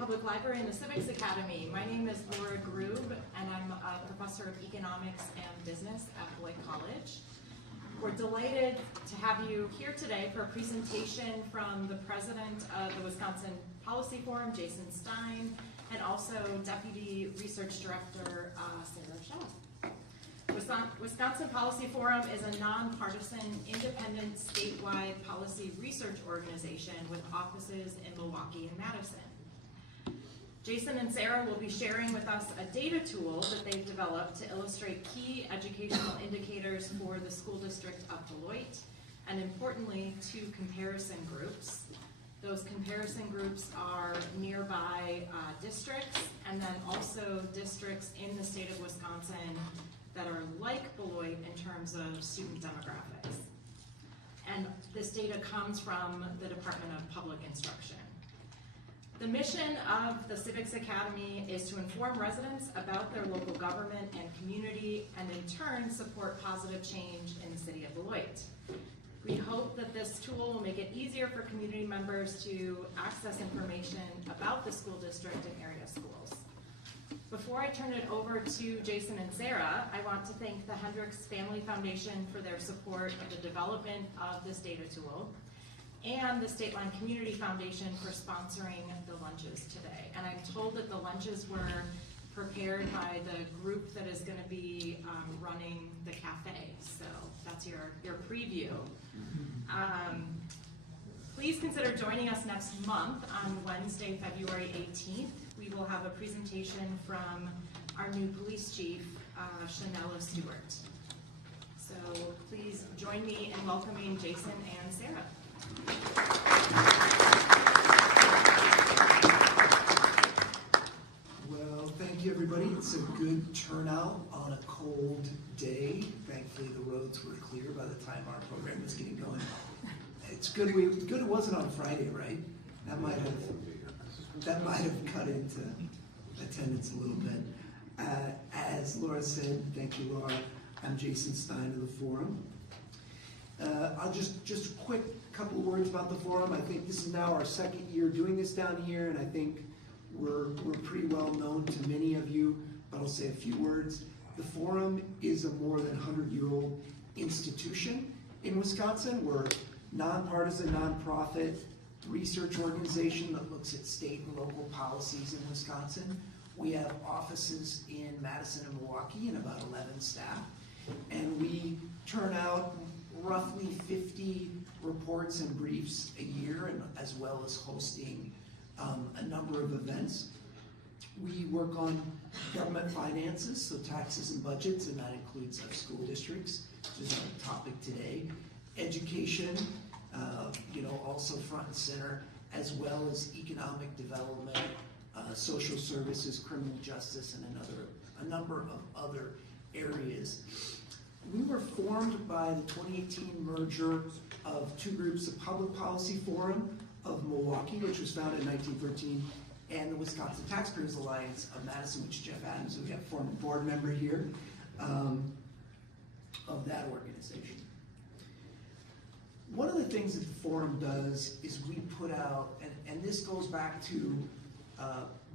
Public Library and the Civics Academy. My name is Laura Grube, and I'm a professor of economics and business at Beloit College. We're delighted to have you here today for a presentation from the president of the Wisconsin Policy Forum, Jason Stein, and also Deputy Research Director, Sara Shaw. Wisconsin Policy Forum is a nonpartisan, independent, statewide policy research organization with offices in Milwaukee and Madison. Jason and Sara will be sharing with us a data tool that they've developed to illustrate key educational indicators for the School District of Beloit, and importantly, 2 comparison groups. Those comparison groups are nearby districts, and then also districts in the state of Wisconsin that are like Beloit in terms of student demographics. And this data comes from the Department of Public Instruction. The mission of the Civics Academy is to inform residents about their local government and community, and in turn support positive change in the city of Beloit. We hope that this tool will make it easier for community members to access information about the school district and area schools. Before I turn it over to Jason and Sara, I want to thank the Hendricks Family Foundation for their support of the development of this data tool, and the State Line Community Foundation for sponsoring the lunches today. And I'm told that the lunches were prepared by the group that is going to be running the cafe. So that's your preview. Please consider joining us next month on Wednesday, February 18th. We will have a presentation from our new police chief, Shanella Stewart. So please join me in welcoming Jason and Sara. Well, thank you, everybody. It's a good turnout on a cold day. Thankfully, the roads were clear by the time our program was getting going. It's good. Good it wasn't on Friday, right? That might have cut into attendance a little bit. As Laura said, thank you, Laura. I'm Jason Stein of the Forum. I'll just a quick couple of words about the forum. I think this is now our 2nd year doing this down here, and I think we're pretty well known to many of you, but I'll say a few words. The forum is a more than 100-year-old institution in Wisconsin. We're a nonpartisan, nonprofit research organization that looks at state and local policies in Wisconsin. We have offices in Madison and Milwaukee and about 11 staff, and we turn out roughly 50 reports and briefs a year, and as well as hosting a number of events. We work on government finances, so taxes and budgets, and that includes our school districts, which is our topic today. Education, also front and center, as well as economic development, social services, criminal justice, and a number of other areas. We were formed by the 2018 merger of 2 groups, the Public Policy Forum of Milwaukee, which was founded in 1913, and the Wisconsin Taxpayers Alliance of Madison, which Jeff Adams, who we have a former board member here, of that organization. One of the things that the forum does is we put out, and this goes back to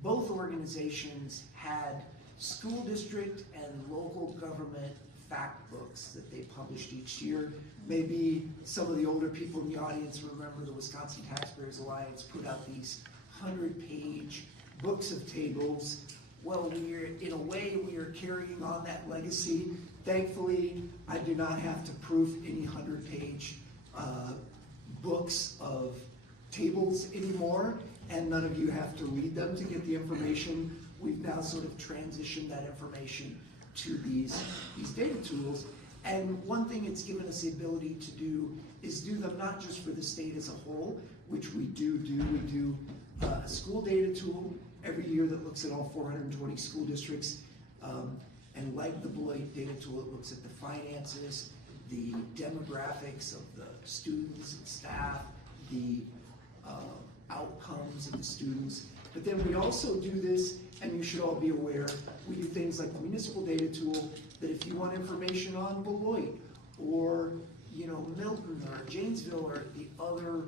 both organizations had school district and local government fact books that they published each year. Maybe some of the older people in the audience remember the Wisconsin Taxpayers Alliance put out these 100-page books of tables. Well, in a way, we are carrying on that legacy. Thankfully, I do not have to proof any 100-page books of tables anymore, and none of you have to read them to get the information. We've now sort of transitioned that information to these data tools, and one thing it's given us the ability to do is do them not just for the state as a whole, which we do. We do a school data tool every year that looks at all 420 school districts, and like the Beloit data tool, it looks at the finances, the demographics of the students and staff, the outcomes of the students. But then we also do this, and you should all be aware, we do things like the municipal data tool, that if you want information on Beloit, or Milton, or Janesville, or the other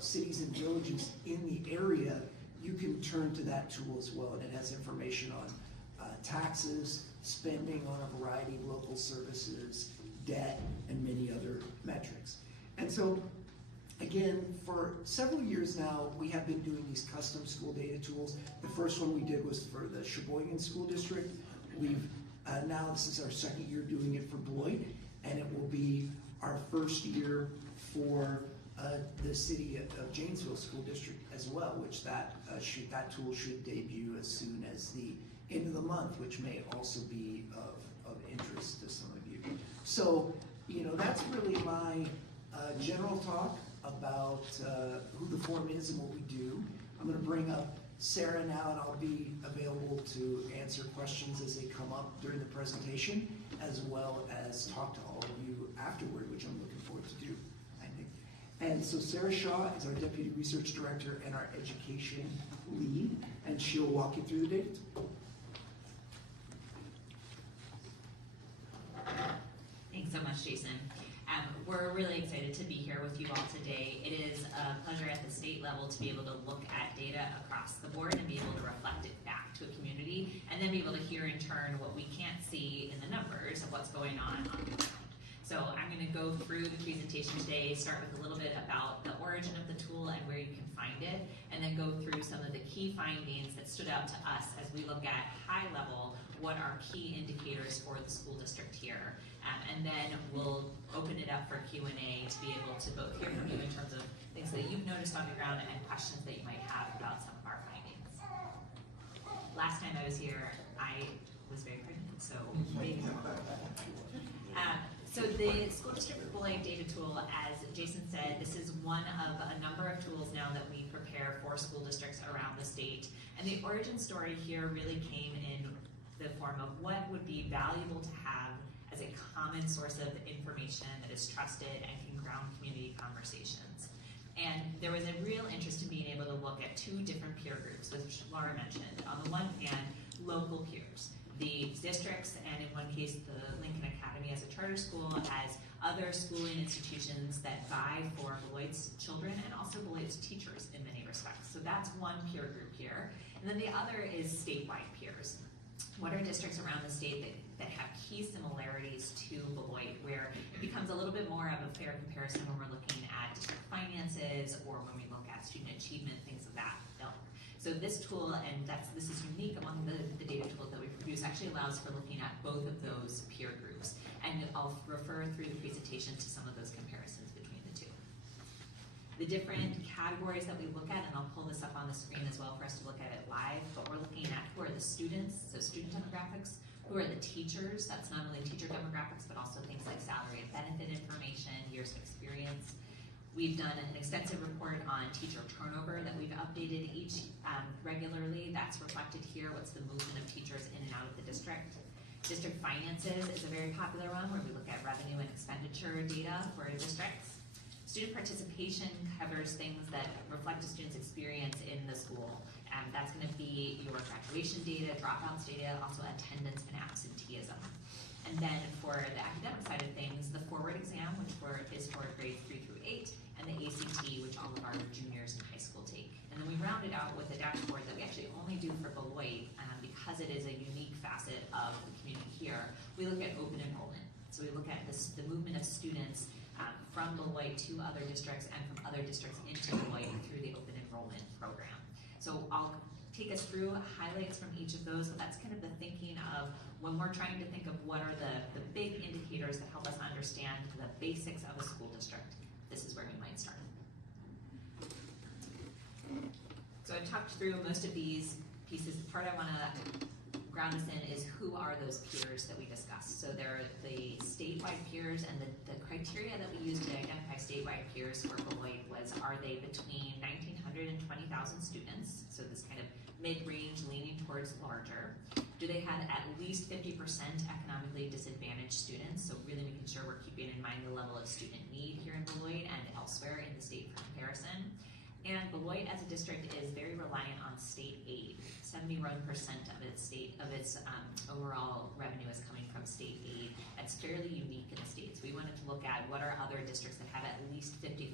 cities and villages in the area, you can turn to that tool as well, and it has information on taxes, spending on a variety of local services, debt, and many other metrics. And so, again, for several years now, we have been doing these custom school data tools. The first one we did was for the Sheboygan School District. We've now, this is our second year doing it for Beloit, and it will be our first year for the City of Janesville School District as well, which that tool should debut as soon as the end of the month, which may also be of interest to some of you. So, you know, that's really my general talk about who the forum is and what we do. I'm going to bring up Sara now, and I'll be available to answer questions as they come up during the presentation, as well as talk to all of you afterward, which I'm looking forward to do, I think. And so Sara Shaw is our Deputy Research Director and our Education Lead, and she'll walk you through the data. Thanks so much, Jason. We're really excited to be here with you all today. It is a pleasure at the state level to be able to look at data across the board and be able to reflect it back to a community, and then be able to hear in turn what we can't see in the numbers of what's going on the ground. So I'm going to go through the presentation today, start with a little bit about the origin of the tool and where you can find it, and then go through some of the key findings that stood out to us as we look at high level what are key indicators for the school district here. And then we'll open it up for Q&A to be able to both hear from you in terms of things that you've noticed on the ground and questions that you might have about some of our findings. Last time I was here, I was very pregnant, so maybe. So the School District of Beloit data tool, as Jason said, this is one of a number of tools now that we prepare for school districts around the state. And the origin story here really came in the form of what would be valuable to have as a common source of information that is trusted and can ground community conversations. And there was a real interest in being able to look at two different peer groups, which Laura mentioned. On the one hand, local peers, the districts, and in one case, the Lincoln Academy as a charter school, as other schooling institutions that vie for Beloit's children and also Beloit's teachers in many respects. So that's one peer group here. And then the other is statewide peers. What are districts around the state that have key similarities to Beloit, where it becomes a little bit more of a fair comparison when we're looking at district finances or when we look at student achievement, things of that ilk. So this tool, and this is unique among the data tools that we produce, actually allows for looking at both of those peer groups. And I'll refer through the presentation to some of those comparisons between the two. The different categories that we look at, and I'll pull this up on the screen as well for us to look at it live, but we're looking at who are the students, so student demographics, who are the teachers, that's not only teacher demographics, but also things like salary and benefit information, years of experience. We've done an extensive report on teacher turnover that we've updated each regularly. That's reflected here, what's the movement of teachers in and out of the district. District finances is a very popular one where we look at revenue and expenditure data for districts. Student participation covers things that reflect a student's experience in the school. That's going to be your graduation data, dropouts data, also attendance and absenteeism. And then for the academic side of things, the forward exam, which is for grades 3 through 8, and the ACT, which all of our juniors in high school take. And then we round it out with a dashboard that we actually only do for Beloit because it is a unique facet of the community here. We look at open enrollment. So we look at the movement of students from Beloit to other districts and from other districts into Beloit through the open enrollment program. So I'll take us through highlights from each of those, but that's kind of the thinking of when we're trying to think of what are the big indicators that help us understand the basics of a school district. This is where we might start. So I've talked through most of these pieces. The part I want to ground us in is who are those peers that we discussed. So they're the statewide peers, and the criteria that we used to identify statewide peers for Beloit was, are they between 1,900 and 20,000 students? So this kind of mid-range leaning towards larger. Do they have at least 50% economically disadvantaged students? So really making sure we're keeping in mind the level of student need here in Beloit and elsewhere in the state for comparison. And Beloit as a district is very reliant on state aid. 70% 71% of its overall revenue is coming from state aid. That's fairly unique in the states. We wanted to look at what are other districts that have at least 55%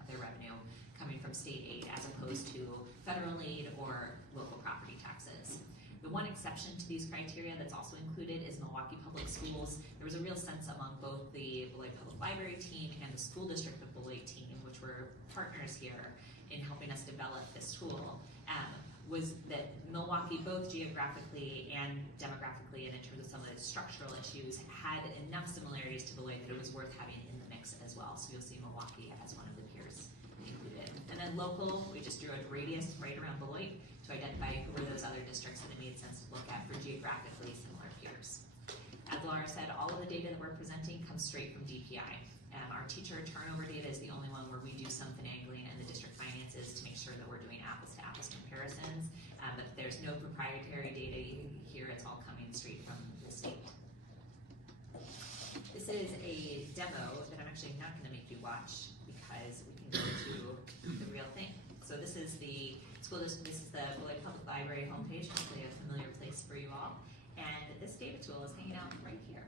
of their revenue coming from state aid as opposed to federal aid or local property taxes. The one exception to these criteria that's also included is Milwaukee Public Schools. There was a real sense among both the Beloit Public Library team and the School District of Beloit team, which were partners here in helping us develop this tool, was that Milwaukee, both geographically and demographically and in terms of some of the structural issues, had enough similarities to Beloit that it was worth having in the mix as well. So you'll see Milwaukee as one of the peers included. And then local, we just drew a radius right around Beloit to identify who were those other districts that it made sense to look at for geographically similar peers. As Laura said, all of the data that we're presenting comes straight from DPI. Our teacher turnover data is the only one where we do some finagling in the district finances to make sure that we're doing apples to apples comparisons, but there's no proprietary data here, it's all coming straight from the state. This is a demo that I'm actually not gonna make you watch because we can go to the real thing. So this is the this is the Beloit Public Library homepage, hopefully a familiar place for you all. And this data tool is hanging out right here.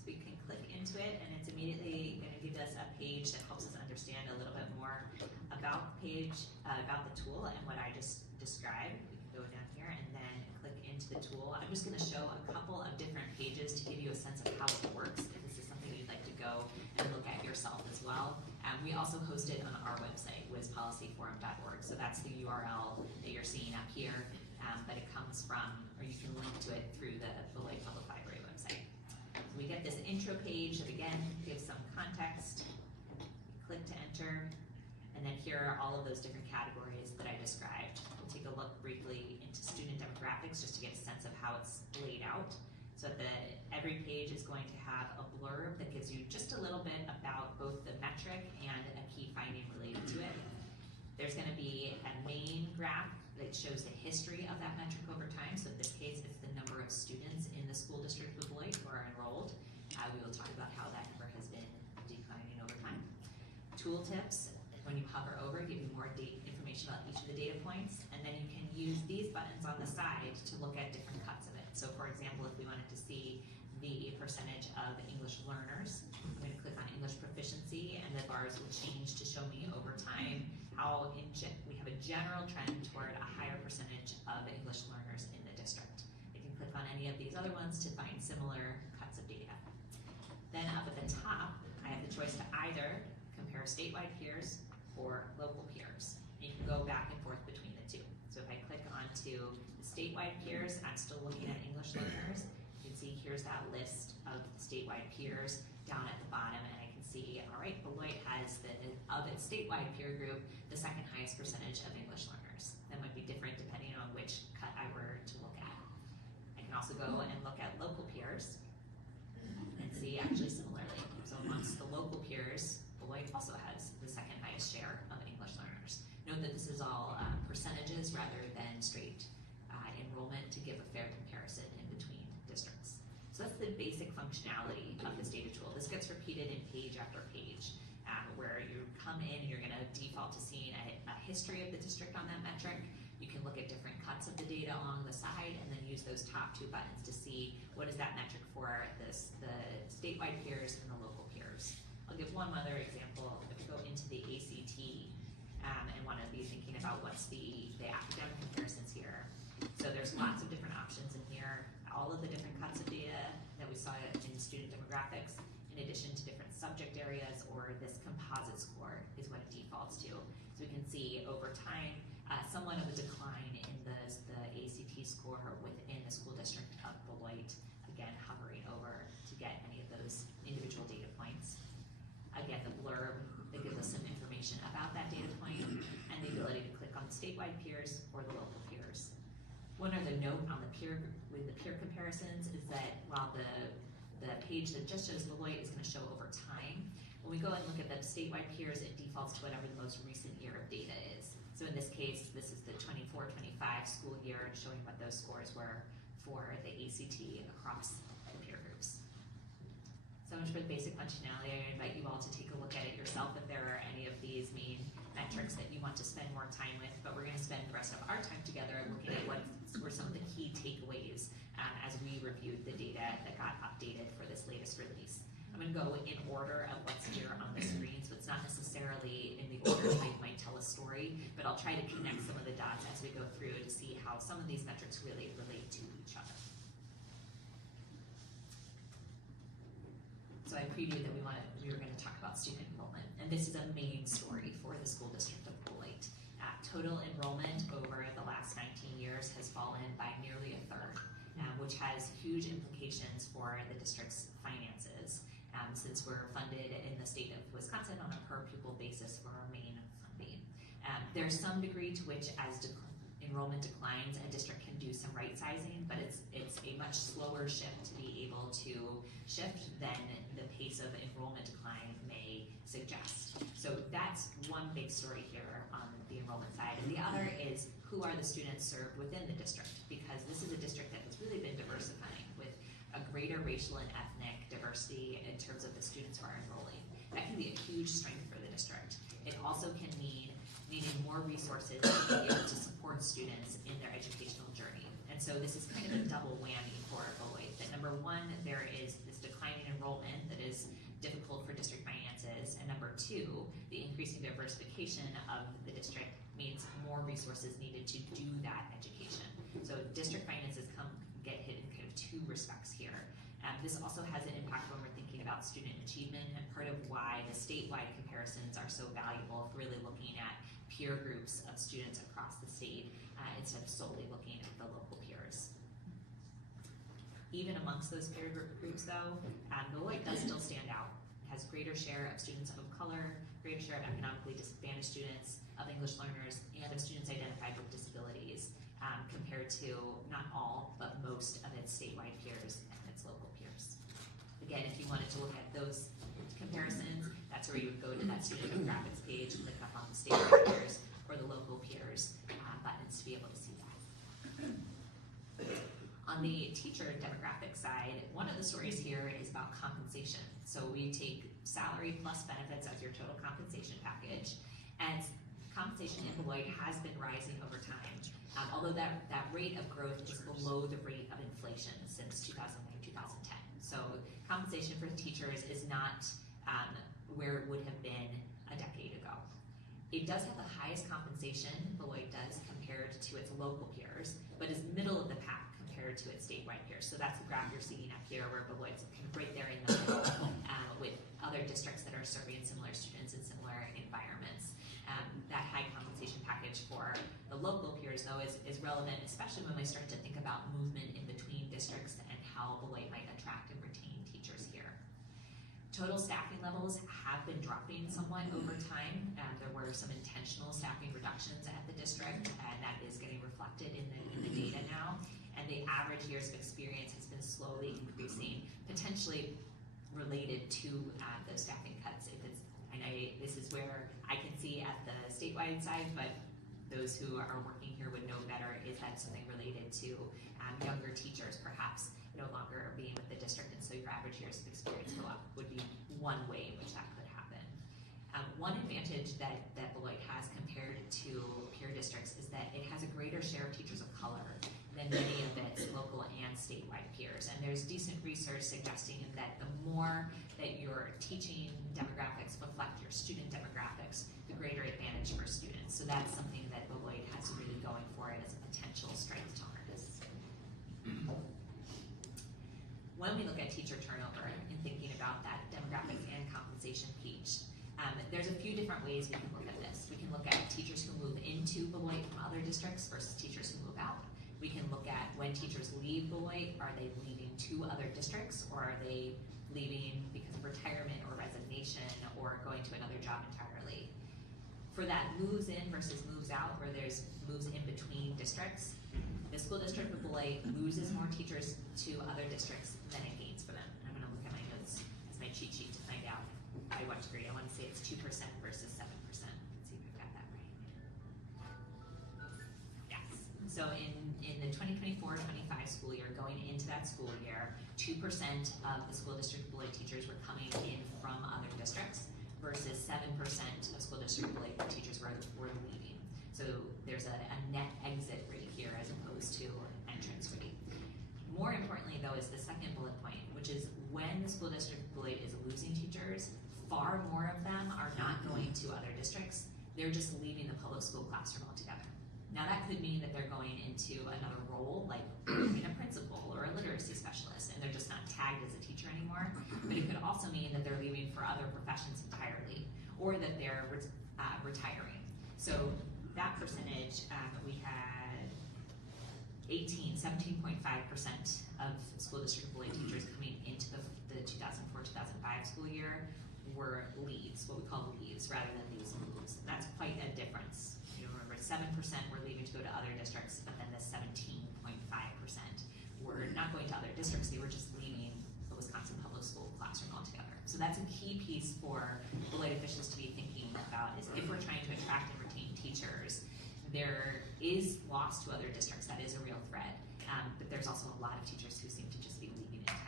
So we can click into it and it's immediately going to give us a page that helps us understand a little bit more about the page, about the tool and what I just described. We can go down here and then click into the tool. I'm just going to show a couple of different pages to give you a sense of how it works. If this is something you'd like to go and look at yourself as well. We also host it on our website, wizpolicyforum.org. So that's the URL that you're seeing up here, but it comes from, or you can link to it through the Beloit Public Library website. So we get this intro page that again gives some context. Click to enter, and then here are all of those different categories that I described. We'll take a look briefly into student demographics just to get a sense of how it's laid out. So every page is going to have a blurb that gives you just a little bit about both the metric and a key finding related to it. There's going to be a main graph that shows the history of that metric over time. So in this case, it's the number of students in the School District of Beloit who are enrolled. We will talk about how that number has been declining over time. Tooltips, when you hover over, give you more information about each of the data points, and then you can use these buttons on the side to look at different cuts of it. So for example, if we wanted to see the percentage of English learners, I'm going to click on English proficiency, and the bars will change to show me over time how we have a general trend toward a higher percentage of English learners in the district. You can click on any of these other ones to find similar cuts of data. Then up at the top, I have the choice to either compare statewide peers or local peers. You can go back and forth between the two. So if I click onto the statewide peers, I'm still looking at English learners. You can see here's that list of statewide peers down at the bottom, and I can see, all right, Beloit has of its statewide peer group, the second highest percentage of English learners. That might be different depending on which cut I were to look at. I can also go and look at local peers and see actually similarly. So amongst the local peers, Beloit also has the second highest share of English learners. Note that this is all percentages rather than straight enrollment to give a fair comparison in between districts. So that's the basic functionality of this data tool. This gets repeated in page after page, where you come in and you're going to default to seeing a history of the district on that metric. You can look at different cuts of the data along the side and then use those top two buttons to see what is that metric for the statewide peers and the local peers. I'll give one other example. If we go into the ACT and want to be thinking about what's the academic comparisons here. So there's lots of different options in here. All of the different cuts of data that we saw in student demographics, in addition to different subject areas, or this composite score is what it defaults to. So we can see over time somewhat of a decline in the ACT score within the School District of Beloit, again hovering over to get any of those individual data points. Again, the blurb that gives us some information about that data point and the ability to click on the statewide peers or the local peers. One other note on the peer comparisons is that while the page that just shows Beloit is going to show over time, when we go and look at the statewide peers, it defaults to whatever the most recent year of data is. So in this case, this is the 24-25 school year, showing what those scores were for the ACT across the peer groups. So much for the basic functionality. I invite you all to take a look at it yourself if there are any of these main metrics that you want to spend more time with, but we're going to spend the rest of our time together looking at what we're some of the key takeaways as we reviewed the data that got updated for this latest release. I'm going to go in order of what's here on the screen, so it's not necessarily in the order that might tell a story, but I'll try to connect some of the dots as we go through to see how some of these metrics really relate to each other. So I previewed that we were going to talk about student enrollment, and this is a main story for the School District of Beloit. Total enrollment over the last 19 years has fallen by nearly a third, which has huge implications for the district's finances, since we're funded in the state of Wisconsin on a per pupil basis for our main funding. There's some degree to which, as enrollment declines, a district can do some right sizing, but it's a much slower shift to be able to shift than the pace of enrollment decline may suggest. So that's one big story here on the enrollment side. And the other is, who are the students served within the district? Because this is a district that has really been diversifying with a greater racial and ethnic diversity in terms of the students who are enrolling. That can be a huge strength for the district. It also can mean needing more resources to be able to support students in their educational journey. And so this is kind of a double whammy for Beloit. That number one, there is this declining enrollment that is difficult for district finances, and number two, the increasing diversification of the district means more resources needed to do that education. So district finances get hit in kind of two respects here. This also has an impact when we're thinking about student achievement, and part of why the statewide comparisons are so valuable for really looking at peer groups of students across the state instead of solely looking at the local peers. Even amongst those peer groups though, Beloit does still stand out. It has greater share of students of color, greater share of economically disadvantaged students, of English learners, and of students identified with disabilities compared to not all, but most of its statewide peers and its local peers. Again, if you wanted to look at those comparisons, that's where you would go to that student demographics page, click up on the statewide peers or the local peers buttons to be able to see that. On the teacher demographic side, one of the stories here is about compensation. So we take salary plus benefits as your total compensation package, and compensation in Beloit has been rising over time, although that rate of growth is below the rate of inflation since 2009-2010. So compensation for teachers is not where it would have been a decade ago. It does have the highest compensation, Beloit does, compared to its local peers, but is middle of the pack compared to its statewide peers. So that's the graph you're seeing up here, where Beloit's kind of right there in the middle with other districts that are serving similar students in similar environments. That high compensation package for the local peers, though, is relevant, especially when we start to think about movement in between districts and how Beloit might attract and retain teachers here. Total staffing levels have been dropping somewhat over time. There were some intentional staffing reductions at the district, and that is getting reflected in the data now. And the average years of experience has been slowly increasing, potentially related to those staffing cuts. This is where I can see at the statewide side, but those who are working here would know better, is that something related to younger teachers perhaps no longer being with the district, and so your average years of experience go up would be one way in which that could happen. One advantage that Beloit has compared to peer districts is that it has a greater share of teachers of color than many of its local and statewide peers. And there's decent research suggesting that the more that your teaching demographics reflect your student demographics, the greater advantage for students. So that's something that Beloit has really going for it as a potential strength to harness. When we look at teacher turnover and thinking about that demographics and compensation piece, there's a few different ways we can look at this. We can look at teachers who move into Beloit from other districts versus teachers who move out. We can look at when teachers leave Beloit, are they leaving to other districts, or are they leaving because of retirement or resignation or going to another job entirely? For that moves in versus moves out, where there's moves in between districts, the School District of Beloit loses more teachers to other districts than it gains for them. I'm going to look at my notes as my cheat sheet to find out by what degree. I want to say it's 2% versus 7%. Let's see if I've got that right. Yes. So in the 2024-25 school year, going into that school year, 2% of the School District of Beloit teachers were coming in from other districts versus 7% of School District of Beloit teachers were leaving. So there's a net exit rate here as opposed to a importantly, though, is the second bullet point, which is when the School District of Beloit is losing teachers, far more of them are not going to other districts. They're just leaving the public school classroom altogether. Now that could mean that they're going into another role, like being a principal or a literacy specialist, and they're just not tagged as a teacher anymore. But it could also mean that they're leaving for other professions entirely, or that they're retiring. So that percentage, we had 17.5% of School District of Beloit teachers coming into the 2004-2005 school year were leaves, what we call leaves, rather than these moves. That's quite a difference. You know, remember, 7% were leaving to go to other districts, but then the 17.5% were not going to other districts, they were just leaving the Wisconsin public school classroom altogether. So that's a key piece for Beloit officials to be thinking about, is if we're trying to attract and retain teachers, there is loss to other districts, that is a real threat, but there's also a lot of teachers who seem to just be leaving entirely.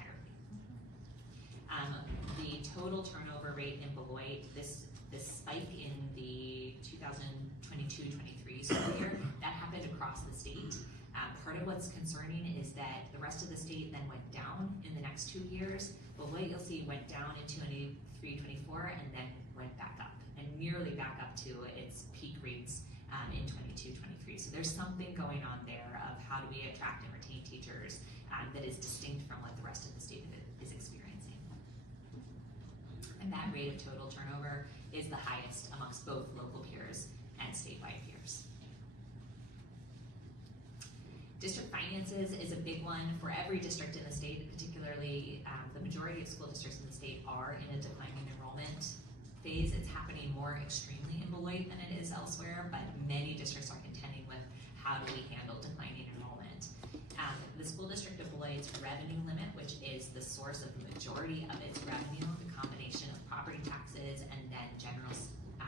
The total turnover rate in Beloit, this spike in the 2022-23 school year, that happened across the state. Part of what's concerning is that the rest of the state then went down in the next 2 years. Beloit, you'll see, went down in 23-24 and then went back up, and nearly back up to its peak rates in 22-23. So there's something going on there of how do we attract and retain teachers that is distinct from what the rest of the state is experiencing. And that rate of total turnover is the highest amongst both local peers and statewide peers. District finances is a big one for every district in the state, particularly the majority of school districts in the state are in a declining enrollment phase. It's happening more extremely in Beloit than it is elsewhere, but many districts are contending with how do we handle declining enrollment. The School District of Beloit's revenue limit, which is the source of the majority of its revenue, the combination of property taxes and then general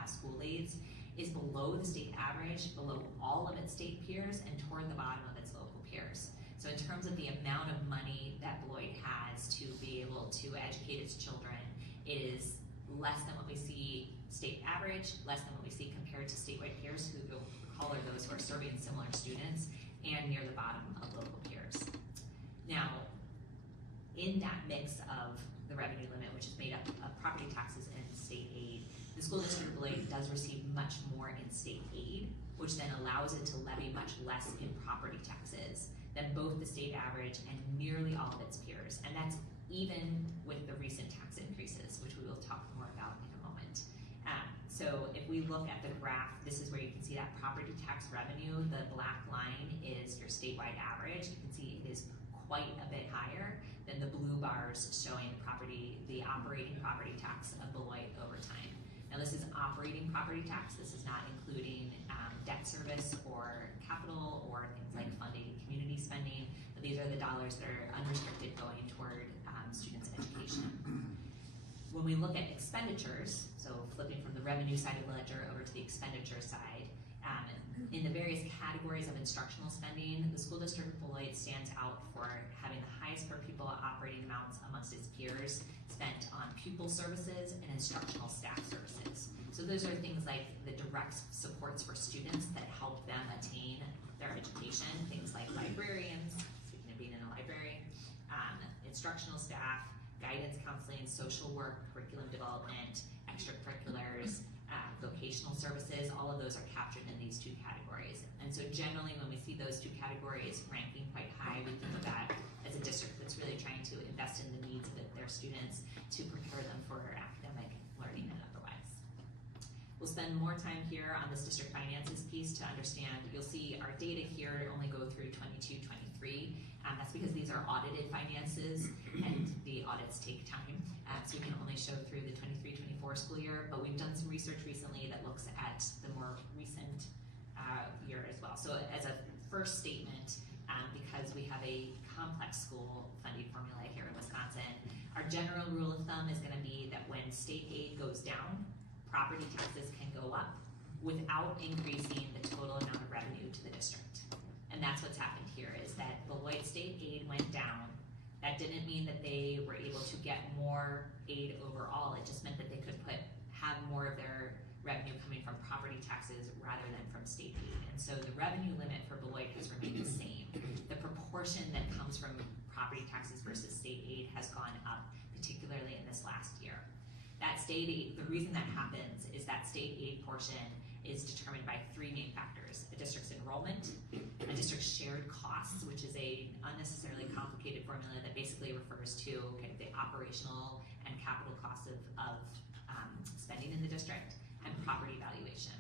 school aids, is below the state average, below all of its state peers, and toward the bottom of its local peers. So in terms of the amount of money that Beloit has to be able to educate its children, it is less than what we see state average, less than what we see compared to statewide peers, who you'll recall are those who are serving similar students, and near the bottom of local peers. Now, in that mix of the revenue limit, which is made up of property taxes and state aid, the School District of Beloit does receive much more in state aid, which then allows it to levy much less in property taxes than both the state average and nearly all of its peers. And that's even with the recent tax increases, which we will talk more about in a moment. So if we look at the graph, this is where you can see that property tax revenue. The black line is your statewide average. You can see it is quite a bit higher than the blue bars showing the operating property tax of Beloit over time. Now this is operating property tax. This is not including debt service or capital or things like funding community spending, but these are the dollars that are unrestricted going toward students' education. When we look at expenditures, so flipping from the revenue side of the ledger over to the expenditure side, in the various categories of instructional spending, the School District of Beloit stands out for having the highest per pupil operating amounts amongst its peers spent on pupil services and instructional staff services. So those are things like the direct supports for students that help them attain their education, things like librarians, speaking of being in a library, instructional staff, guidance counseling, social work, curriculum development, extracurriculars, vocational services, all of those are captured in these two categories. And so generally when we see those two categories ranking quite high, we think of that as a district that's really trying to invest in the needs of their students to prepare them for academic learning and otherwise. We'll spend more time here on this district finances piece to understand. You'll see our data here only go through 22-23. That's because these are audited finances and the audits take time. So we can only show through the 23-24 school year, but we've done some research recently that looks at the more recent year as well. So as a first statement, because we have a complex school funding formula here in Wisconsin, our general rule of thumb is going to be that when state aid goes down, property taxes can go up without increasing the total amount of revenue to the district. And that's what's happened here, is that Beloit state aid went down. That didn't mean that they were able to get more aid overall. It just meant that they could have more of their revenue coming from property taxes rather than from state aid. And so the revenue limit for Beloit has remained the same. The proportion that comes from property property taxes versus state aid has gone up, particularly in this last year. That state aid, the reason that happens is that state aid portion is determined by three main factors: a district's enrollment, a district's shared costs, which is a unnecessarily complicated formula that basically refers to kind of the operational and capital costs of spending in the district, and property valuation.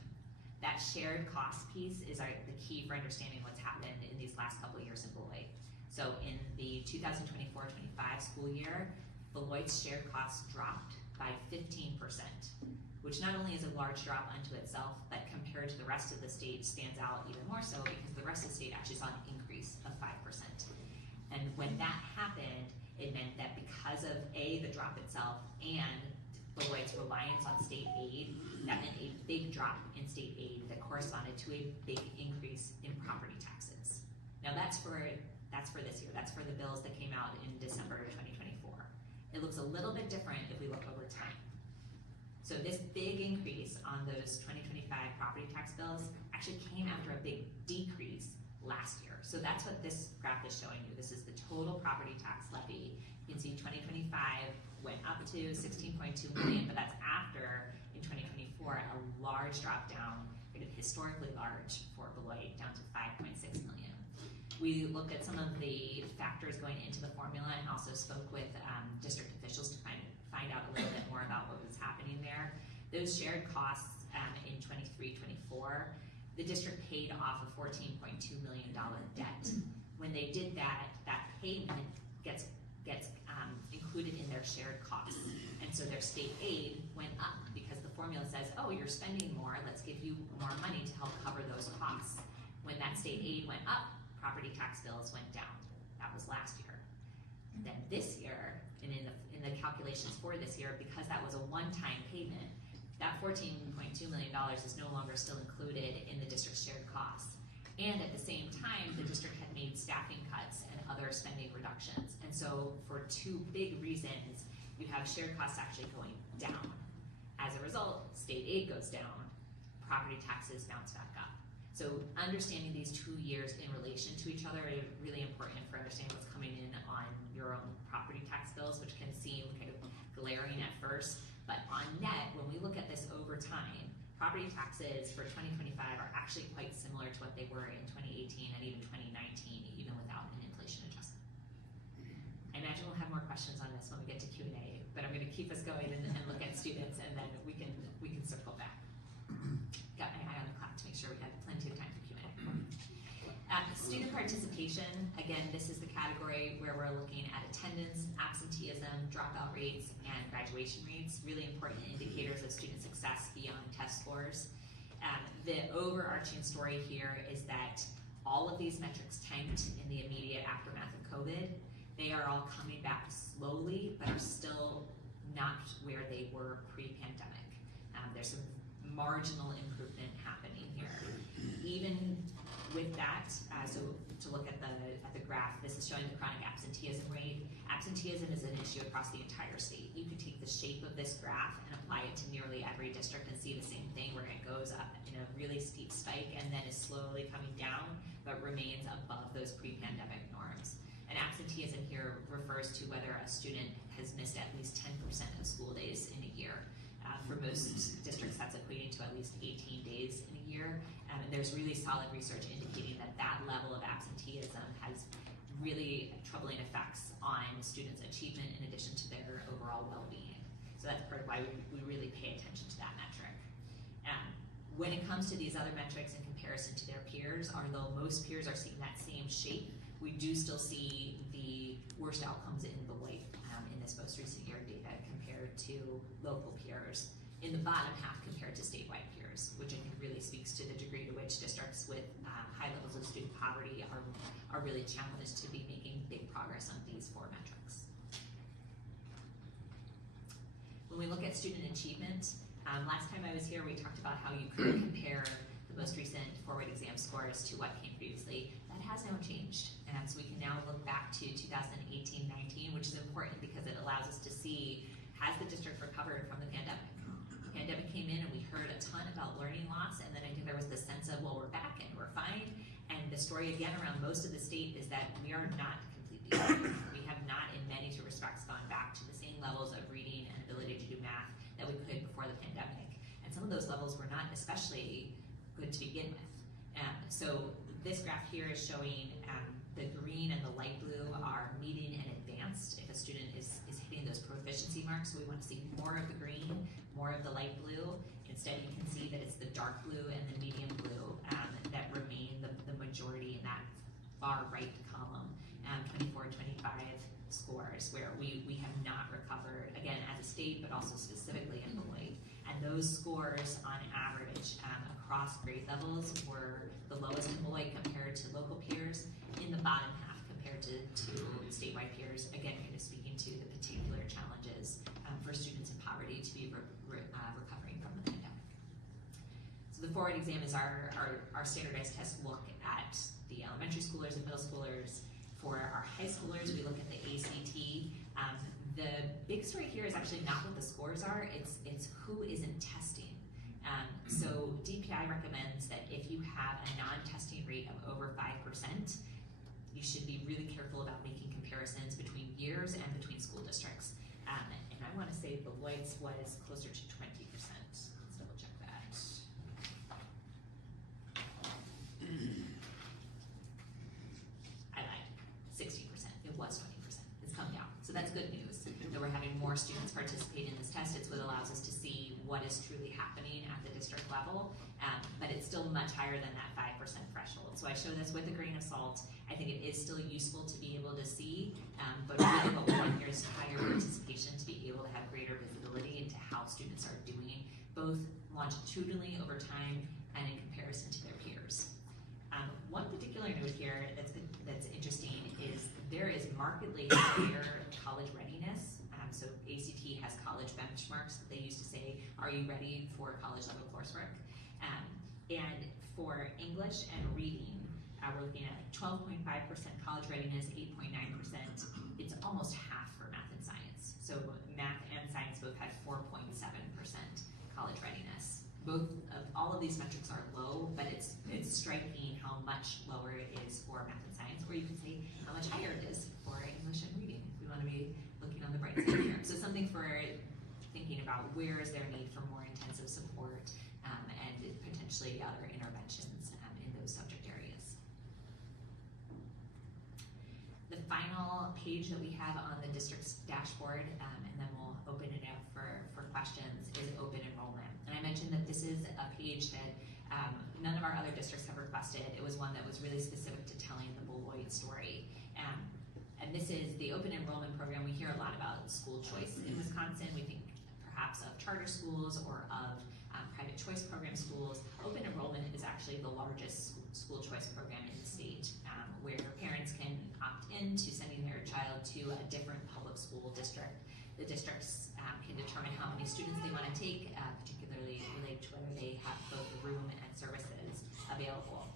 That shared cost piece is the key for understanding what's happened in these last couple of years in Beloit. So in the 2024-25 school year, Beloit's shared costs dropped by 15%, which not only is a large drop unto itself, but compared to the rest of the state stands out even more so because the rest of the state actually saw an increase of 5%. And when that happened, it meant that because of the drop itself and Beloit's reliance on state aid, that meant a big drop in state aid that corresponded to a big increase in property taxes. Now that's for this year. That's for the bills that came out in December 2024. It looks a little bit different if we look over time. So this big increase on those 2025 property tax bills actually came after a big decrease last year. So that's what this graph is showing you. This is the total property tax levy. You can see 2025 went up to 16.2 million, but that's after, in 2024, a large drop down, kind of historically large for Beloit, down to 5.6 million. We looked at some of the factors going into the formula and also spoke with district officials to find out a little bit more about what was happening there. Those shared costs in 23-24, the district paid off a $14.2 million debt. When they did that, that payment gets included in their shared costs. And so their state aid went up because the formula says, oh, you're spending more, let's give you more money to help cover those costs. When that state aid went up, property tax bills went down. That was last year. Then this year, and in the calculations for this year, because that was a one-time payment, that $14.2 million is no longer still included in the district's shared costs. And at the same time, the district had made staffing cuts and other spending reductions. And so for two big reasons, you have shared costs actually going down. As a result, state aid goes down, property taxes bounce back up. So understanding these 2 years in relation to each other is really important for understanding what's coming in on your own property tax bills, which can seem kind of glaring at first. But on net, when we look at this over time, property taxes for 2025 are actually quite similar to what they were in 2018 and even 2019, even without an inflation adjustment. I imagine we'll have more questions on this when we get to Q&A, but I'm going to keep us going and look at students, and then we can circle back. Got my eye on the clock to make sure we have plenty of time for Q&A. Student participation, again, this is the category where we're looking at attendance, absenteeism, dropout rates, and graduation rates, really important indicators of student success beyond test scores. The overarching story here is that all of these metrics tanked in the immediate aftermath of COVID. They are all coming back slowly, but are still not where they were pre-pandemic. There's some marginal improvement happening here. Even with that, so to look at the graph, this is showing the chronic absenteeism rate. Absenteeism is an issue across the entire state. You can take the shape of this graph and apply it to nearly every district and see the same thing, where it goes up in a really steep spike and then is slowly coming down, but remains above those pre-pandemic norms. And absenteeism here refers to whether a student has missed at least 10% of school days in a year. For most districts, that's equating to at least 18 days in a year. And there's really solid research indicating that that level of absenteeism has really troubling effects on students' achievement in addition to their overall well-being. So that's part of why we really pay attention to that metric. When it comes to these other metrics in comparison to their peers, although most peers are seeing that same shape, we do still see the worst outcomes in Beloit in this most recent year data compared to local peers, in the bottom half compared to statewide peers, which I think really speaks to the degree to which districts with high levels of student poverty are really challenged to be making big progress on these four metrics. When we look at student achievement, last time I was here, we talked about how you could compare the most recent forward exam scores to what came previously. That has now changed. And so we can now look back to 2018-19, which is important because it allows us to see, has the district recovered from the pandemic? The pandemic came in and we heard a ton about learning loss, and then I think there was this sense of, well, we're back and we're fine. And the story again around most of the state is that we are not completely We have not, in many respects, gone back to the same levels of reading and ability to do math that we could before the pandemic. And some of those levels were not especially good to begin with. So this graph here is showing the green and the light blue are median and advanced if a student is hitting those proficiency marks. So we want to see more of the green, more of the light blue. Instead, you can see that it's the dark blue and the medium blue that remain the majority in that far right column, 24, 25 scores, where we have not recovered, again, as a state, but also specifically in Beloit. And those scores, on average, across grade levels, were the lowest in Beloit compared to local peers, in the bottom half compared to statewide peers, again, kind of speaking to the particular challenges for students in poverty to be recovering from the pandemic. So the forward exam is our standardized test look at the elementary schoolers and middle schoolers. For our high schoolers, we look at the ACT. The big story here is actually not what the scores are, it's who isn't testing. So DPI recommends that if you have a non-testing rate of over 5%, you should be really careful about making comparisons between years and between school districts. And I want to say Beloit's was closer to 20%. Let's double check that. I lied, 16%. It was 20%. It's come down. So that's good news that we're having more students participate in this test. It's what allows us to see what is truly happening at the district level, but it's still much higher than that 5% threshold. So I show this with a grain of salt. I think it is still useful to be able to see, but really what we want here is higher participation to be able to have greater visibility into how students are doing, both longitudinally over time and in comparison to their peers. One particular note here that's interesting is there is markedly higher college readiness. So ACT has college benchmarks that they use to say, are you ready for college level coursework? And for English and reading, we're looking at 12.5% college readiness, 8.9%. It's almost half for math and science. So math and science both had 4.7% college readiness. All of these metrics are low, but it's striking how much lower it is for math and science, or you can say how much higher it is for English and reading. We want to be looking on the bright side here. So something for thinking about where is there need for more intensive support and potentially other interventions in those subject areas. The final page that we have on the district's dashboard, and then we'll open it up for questions, is open enrollment. And I mentioned that this is a page that none of our other districts have requested. It was one that was really specific to telling the Beloit story. And this is the open enrollment program. We hear a lot about school choice in Wisconsin. We think perhaps of charter schools or of private choice program schools. Open enrollment is actually the largest school choice program in the state, where parents can opt into sending their child to a different public school district. The districts can determine how many students they want to take, particularly related to whether they have both room and services available.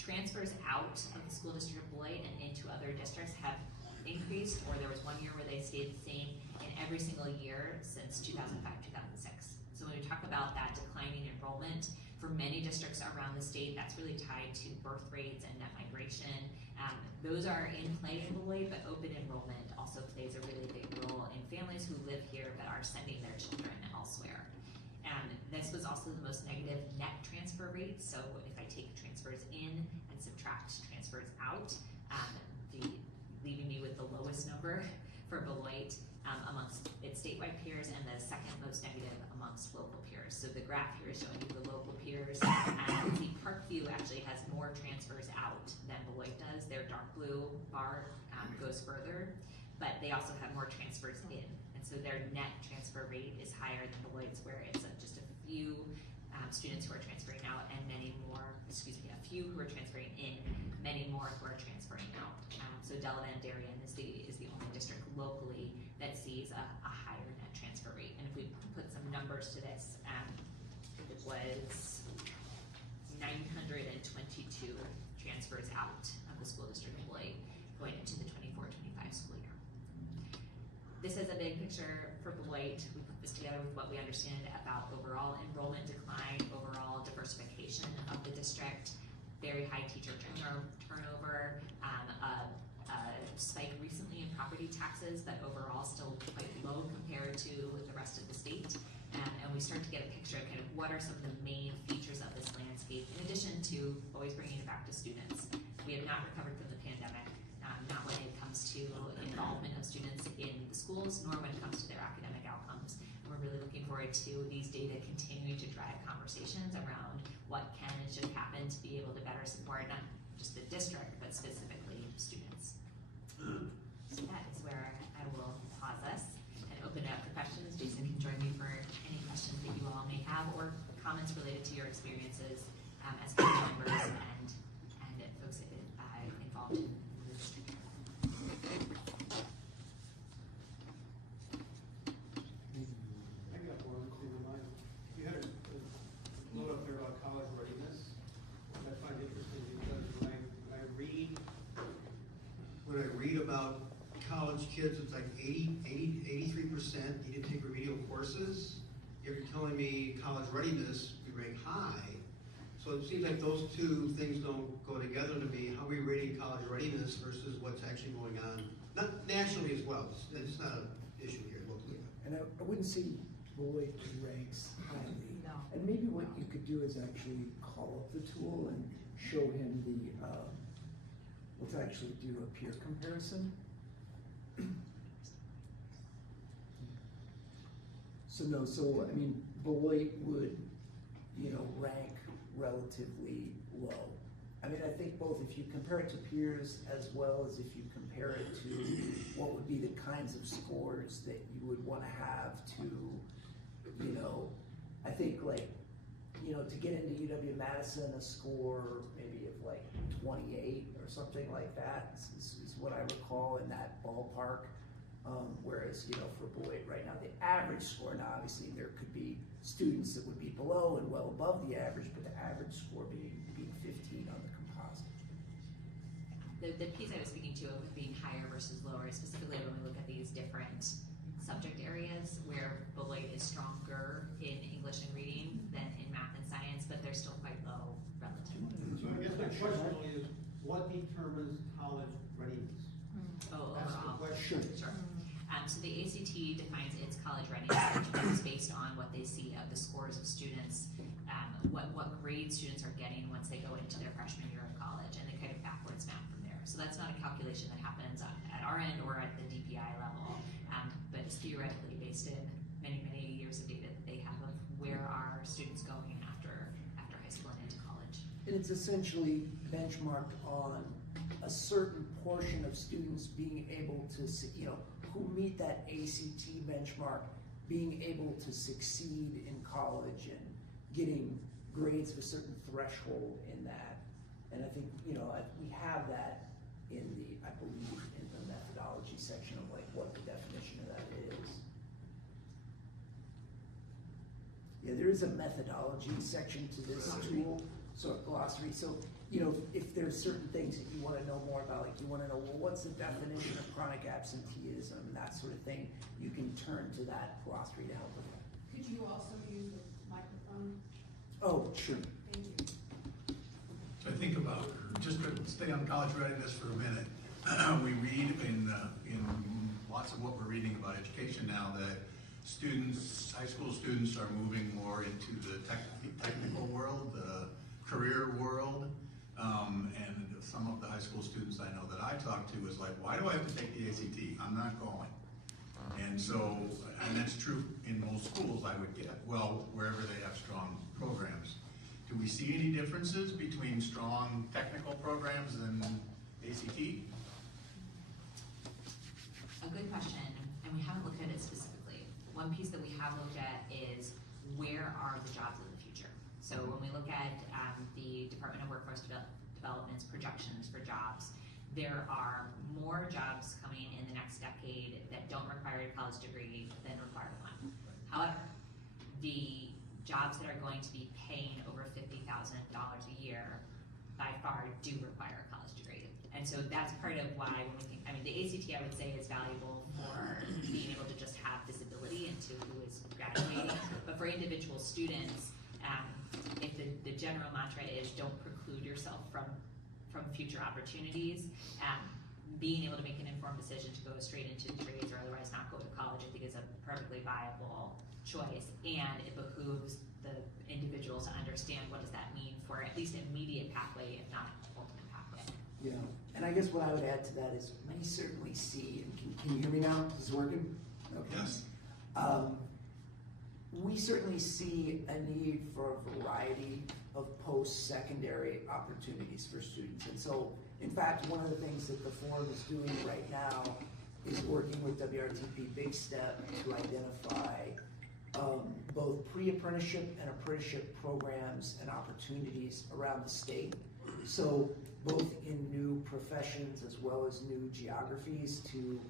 Transfers out of the School District of Beloit and into other districts have increased, or there was one year where they stayed the same in every single year since 2005-2006. So when we talk about that declining enrollment, for many districts around the state, that's really tied to birth rates and net migration. Those are in play in Beloit, but open enrollment also plays a really big role in families who live here but are sending their children elsewhere. This was also the most negative net transfer rate. So if I take transfers in and subtract transfers out, leaving me with the lowest number for Beloit amongst its statewide peers, and the second most negative amongst local peers. So the graph here is showing you the local peers. And the Parkview actually has more transfers out than Beloit does. Their dark blue bar goes further, but they also have more transfers in. And so their net transfer rate is higher than Beloit's, where it's just a few students who are transferring out and many more, a few who are transferring in, many more who are transferring out. So Delavan and Darien is the only district locally that sees a higher net transfer rate. And if we put some numbers to this, it was 922 transfers out of the School District of Beloit going into the 24-25 school year. This is a big picture for Beloit. We put this together with what we understand about overall enrollment decline, overall diversification of the district, very high teacher turnover, a spike taxes, but overall still quite low compared to the rest of the state. And we start to get a picture of kind of what are some of the main features of this landscape, in addition to always bringing it back to students. We have not recovered from the pandemic, not when it comes to involvement of students in the schools, nor when it comes to their academic outcomes. And we're really looking forward to these data continuing to drive conversations around what can and should happen to be able to better support not just the district, but specifically students. So that is where I will pause us and open it up for questions. Jason can join me for any questions that you all may have or comments related to your experiences as committee members and folks involved in the district. I got one thing in mind. You had a note up there about college readiness. I find interesting because when I read about college kids, it's like 83% need to take remedial courses. You're telling me college readiness, we rank high. So it seems like those two things don't go together to me. How are we rating college readiness versus what's actually going on, not nationally as well? It's not an issue here locally. And I wouldn't say Beloit ranks highly. No. And maybe what you could do is actually call up the tool and show him the, let's actually do a peer comparison. So I mean, Beloit would, rank relatively low. I mean, I think both if you compare it to peers as well as if you compare it to what would be the kinds of scores that you would want to have to, I think to get into UW-Madison, a score maybe of like 28 or something like that is what I recall in that ballpark. Whereas, for Beloit right now, the average score, now obviously there could be students that would be below and well above the average, but the average score being 15 on the composite. The piece I was speaking to of being higher versus lower, specifically when we look at these different subject areas where Beloit is stronger in English and reading than in math and science, but they're still quite low relatively. So I guess my question really is, what determines college readiness? Oh, That's the overall. question. Sure. So the ACT defines its college readiness, which is based on what they see of the scores of students, what grade students are getting once they go into their freshman year of college, and they kind of backwards map from there. So that's not a calculation that happens at our end or at the DPI level, but it's theoretically based in many, many years of data that they have of where are students going after high school and into college. And it's essentially benchmarked on a certain portion of students being able to, who meet that ACT benchmark, being able to succeed in college and getting grades of a certain threshold in that. And I think, we have that in I believe, in the methodology section of like what the definition of that is. Yeah, there is a methodology section to this tool, so a glossary. So, if there's certain things that you want to know more about, like you want to know, well, what's the definition of chronic absenteeism, that sort of thing, you can turn to that glossary to help with that. Could you also use the microphone? Oh, sure. Thank you. So I think about, just to stay on college readiness for a minute, we read in lots of what we're reading about education now that high school students are moving more into the technical world, the career world, and some of the high school students I know that I talk to is like, why do I have to take the ACT? I'm not going. And so, and that's true in most schools, I would get, well, wherever they have strong programs. Do we see any differences between strong technical programs and ACT? A good question, and we haven't looked at it specifically. One piece that we have looked at is where are the jobs of the future? So when we look at the Department of Workforce Development's projections for jobs, there are more jobs coming in the next decade that don't require a college degree than require one. However, the jobs that are going to be paying over $50,000 a year by far do require a college degree. And so that's part of why when we think, the ACT I would say is valuable for being able to just have visibility into who is graduating. But for individual students, if the general mantra is don't preclude yourself from future opportunities, being able to make an informed decision to go straight into trades or otherwise not go to college, I think is a perfectly viable choice, and it behooves the individual to understand what does that mean for at least immediate pathway, if not ultimate pathway. Yeah, and I guess what I would add to that is we certainly see, and can you hear me now? Is this working? Okay. Yes. We certainly see a need for a variety of post-secondary opportunities for students. And so, in fact, one of the things that the forum is doing right now is working with WRTP Big Step to identify both pre-apprenticeship and apprenticeship programs and opportunities around the state. So both in new professions as well as new geographies to,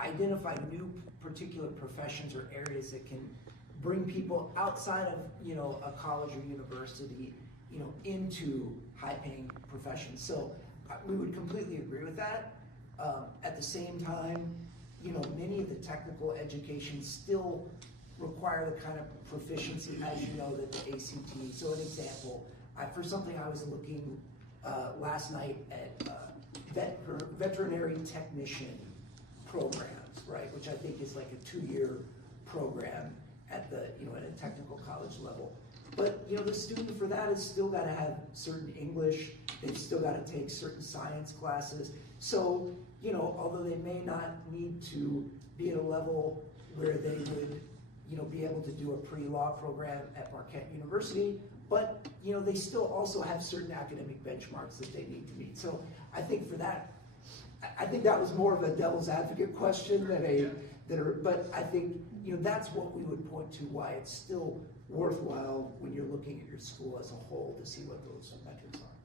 identify new particular professions or areas that can bring people outside of, a college or university, into high-paying professions. So we would completely agree with that. At the same time, many of the technical education still require the kind of proficiency, as you know, that the ACT. So an example, for something I was looking last night at veterinary technician programs, right? Which I think is like a 2-year program at the, at a technical college level. But, the student for that has still got to have certain English, they've still got to take certain science classes. So, although they may not need to be at a level where they would, be able to do a pre-law program at Marquette University, but, they still also have certain academic benchmarks that they need to meet. So I think for that, I think that was more of a devil's advocate question but I think, that's what we would point to why it's still worthwhile when you're looking at your school as a whole to see what those metrics are.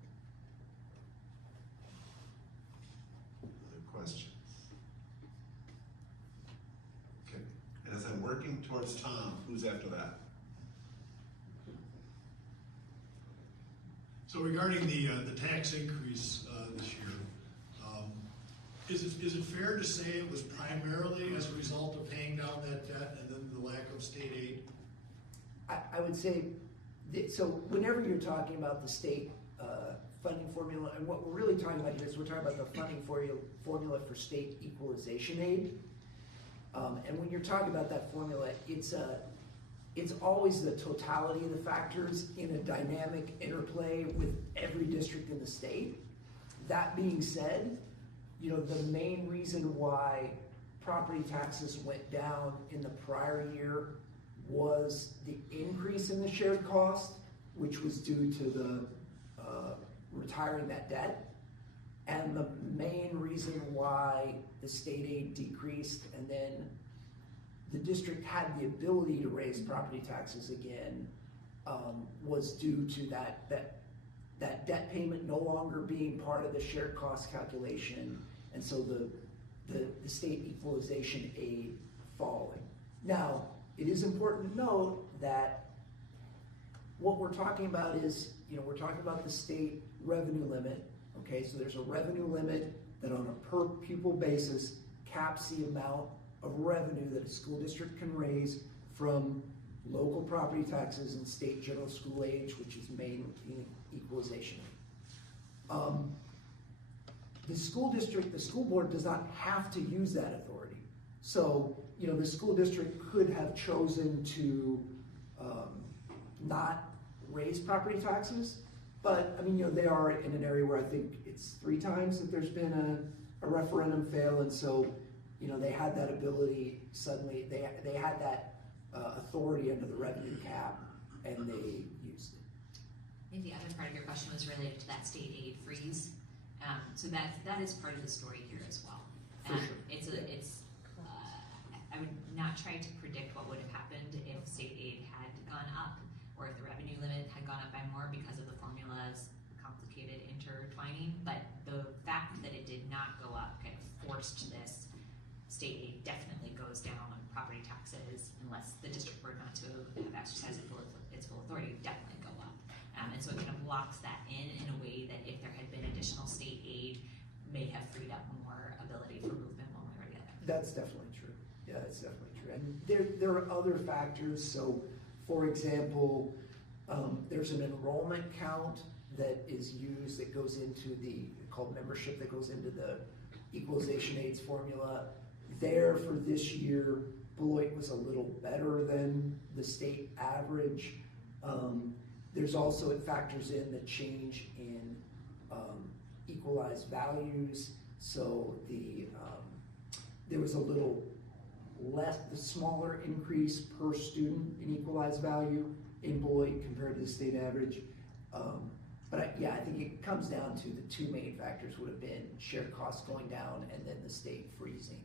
Other questions? Okay, and as I'm working towards Tom, who's after that? So regarding the tax increase this year, is it fair to say it was primarily as a result of paying down that debt and then the lack of state aid? I would say, so whenever you're talking about the state funding formula, and what we're really talking about here is we're talking about the funding formula for state equalization aid. And when you're talking about that formula, it's always the totality of the factors in a dynamic interplay with every district in the state. That being said, the main reason why property taxes went down in the prior year was the increase in the shared cost, which was due to the retiring that debt. And the main reason why the state aid decreased and then the district had the ability to raise property taxes again was due to that debt payment no longer being part of the shared cost calculation, and so the state equalization aid falling. Now, it is important to note that what we're talking about is, we're talking about the state revenue limit, okay? So there's a revenue limit that on a per pupil basis caps the amount of revenue that a school district can raise from local property taxes and state general school aid, which is main equalization. The school board does not have to use that authority. So, the school district could have chosen to not raise property taxes, but they are in an area where I think it's 3 times that there's been a referendum fail, and so, they had that ability suddenly, they had that authority under the revenue cap, and they used it. I think the other part of your question was related to that state aid freeze. So that is part of the story here as well. For sure. I would not try to predict what would have happened if state aid had gone up or if the revenue limit had gone up by more because of the formula's complicated intertwining, but the fact that it did not go up kind of forced this. State aid definitely goes down on property taxes unless the district were not to have exercised its full authority, definitely go up. And so it kind of locks that in a way that if there had been additional state aid, may have freed up more ability for movement one way or the other. That's definitely true. Yeah, that's definitely true. And there are other factors. So, for example, there's an enrollment count that is used, that goes into called membership, that goes into the equalization aids formula. There for this year, Beloit was a little better than the state average. There's also, it factors in the change in equalized values. So there was a little less, the smaller increase per student in equalized value in Beloit compared to the state average. But I think it comes down to the two main factors would have been shared costs going down and then the state freezing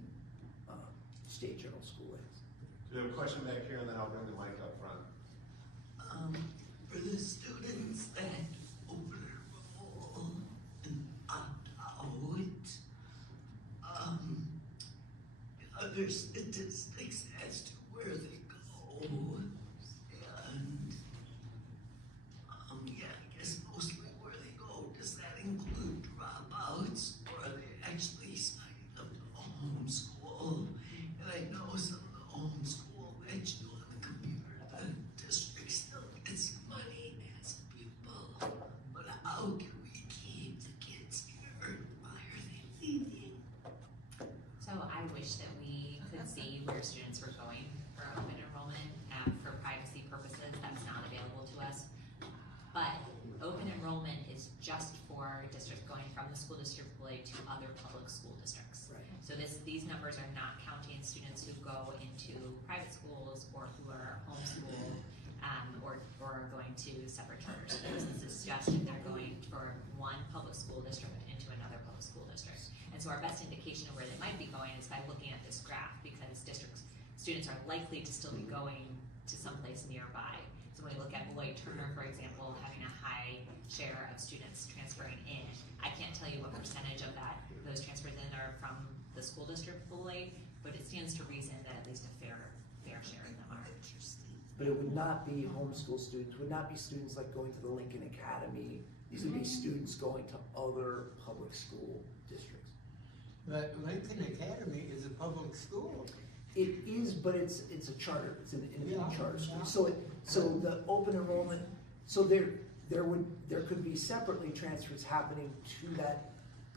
state general school aids. We have a question back here, and then I'll bring the mic up front. For the students that overenroll and opt out, other statistics as to where they go, and yeah, I guess mostly where they go. Does that include dropouts, or are they actually signing up to homeschool? And I know some of the homeschool that you on the computer, the district still gets money as people, but how can we keep the kids here? Why are they leaving? So I wish that we could see where students were going for open enrollment. For privacy purposes, that's not available to us. But open enrollment is just for districts going from the school district of Beloit to other public school districts. Right. So these numbers are not counting students who go into private schools or who are homeschooled or are going to separate charter schools. This is just if they're going for one public school district into another public school district. And so our best indication of where they might be going is by looking at this graph, because students are likely to still be going to someplace nearby. So when we look at Beloit Turner, for example, having a high share of students transferring in, I can't tell you what percentage of those transfers in are from the school district of Beloit, but it stands to reason that at least a fair share of them are. But it would not be homeschool students, would not be students like going to the Lincoln Academy. These would be students going to other public school districts. But Lincoln Academy is a public school. It is, but it's a charter, it's an independent Yeah, charter school. yeah. So the open enrollment, so there could be separately transfers happening to that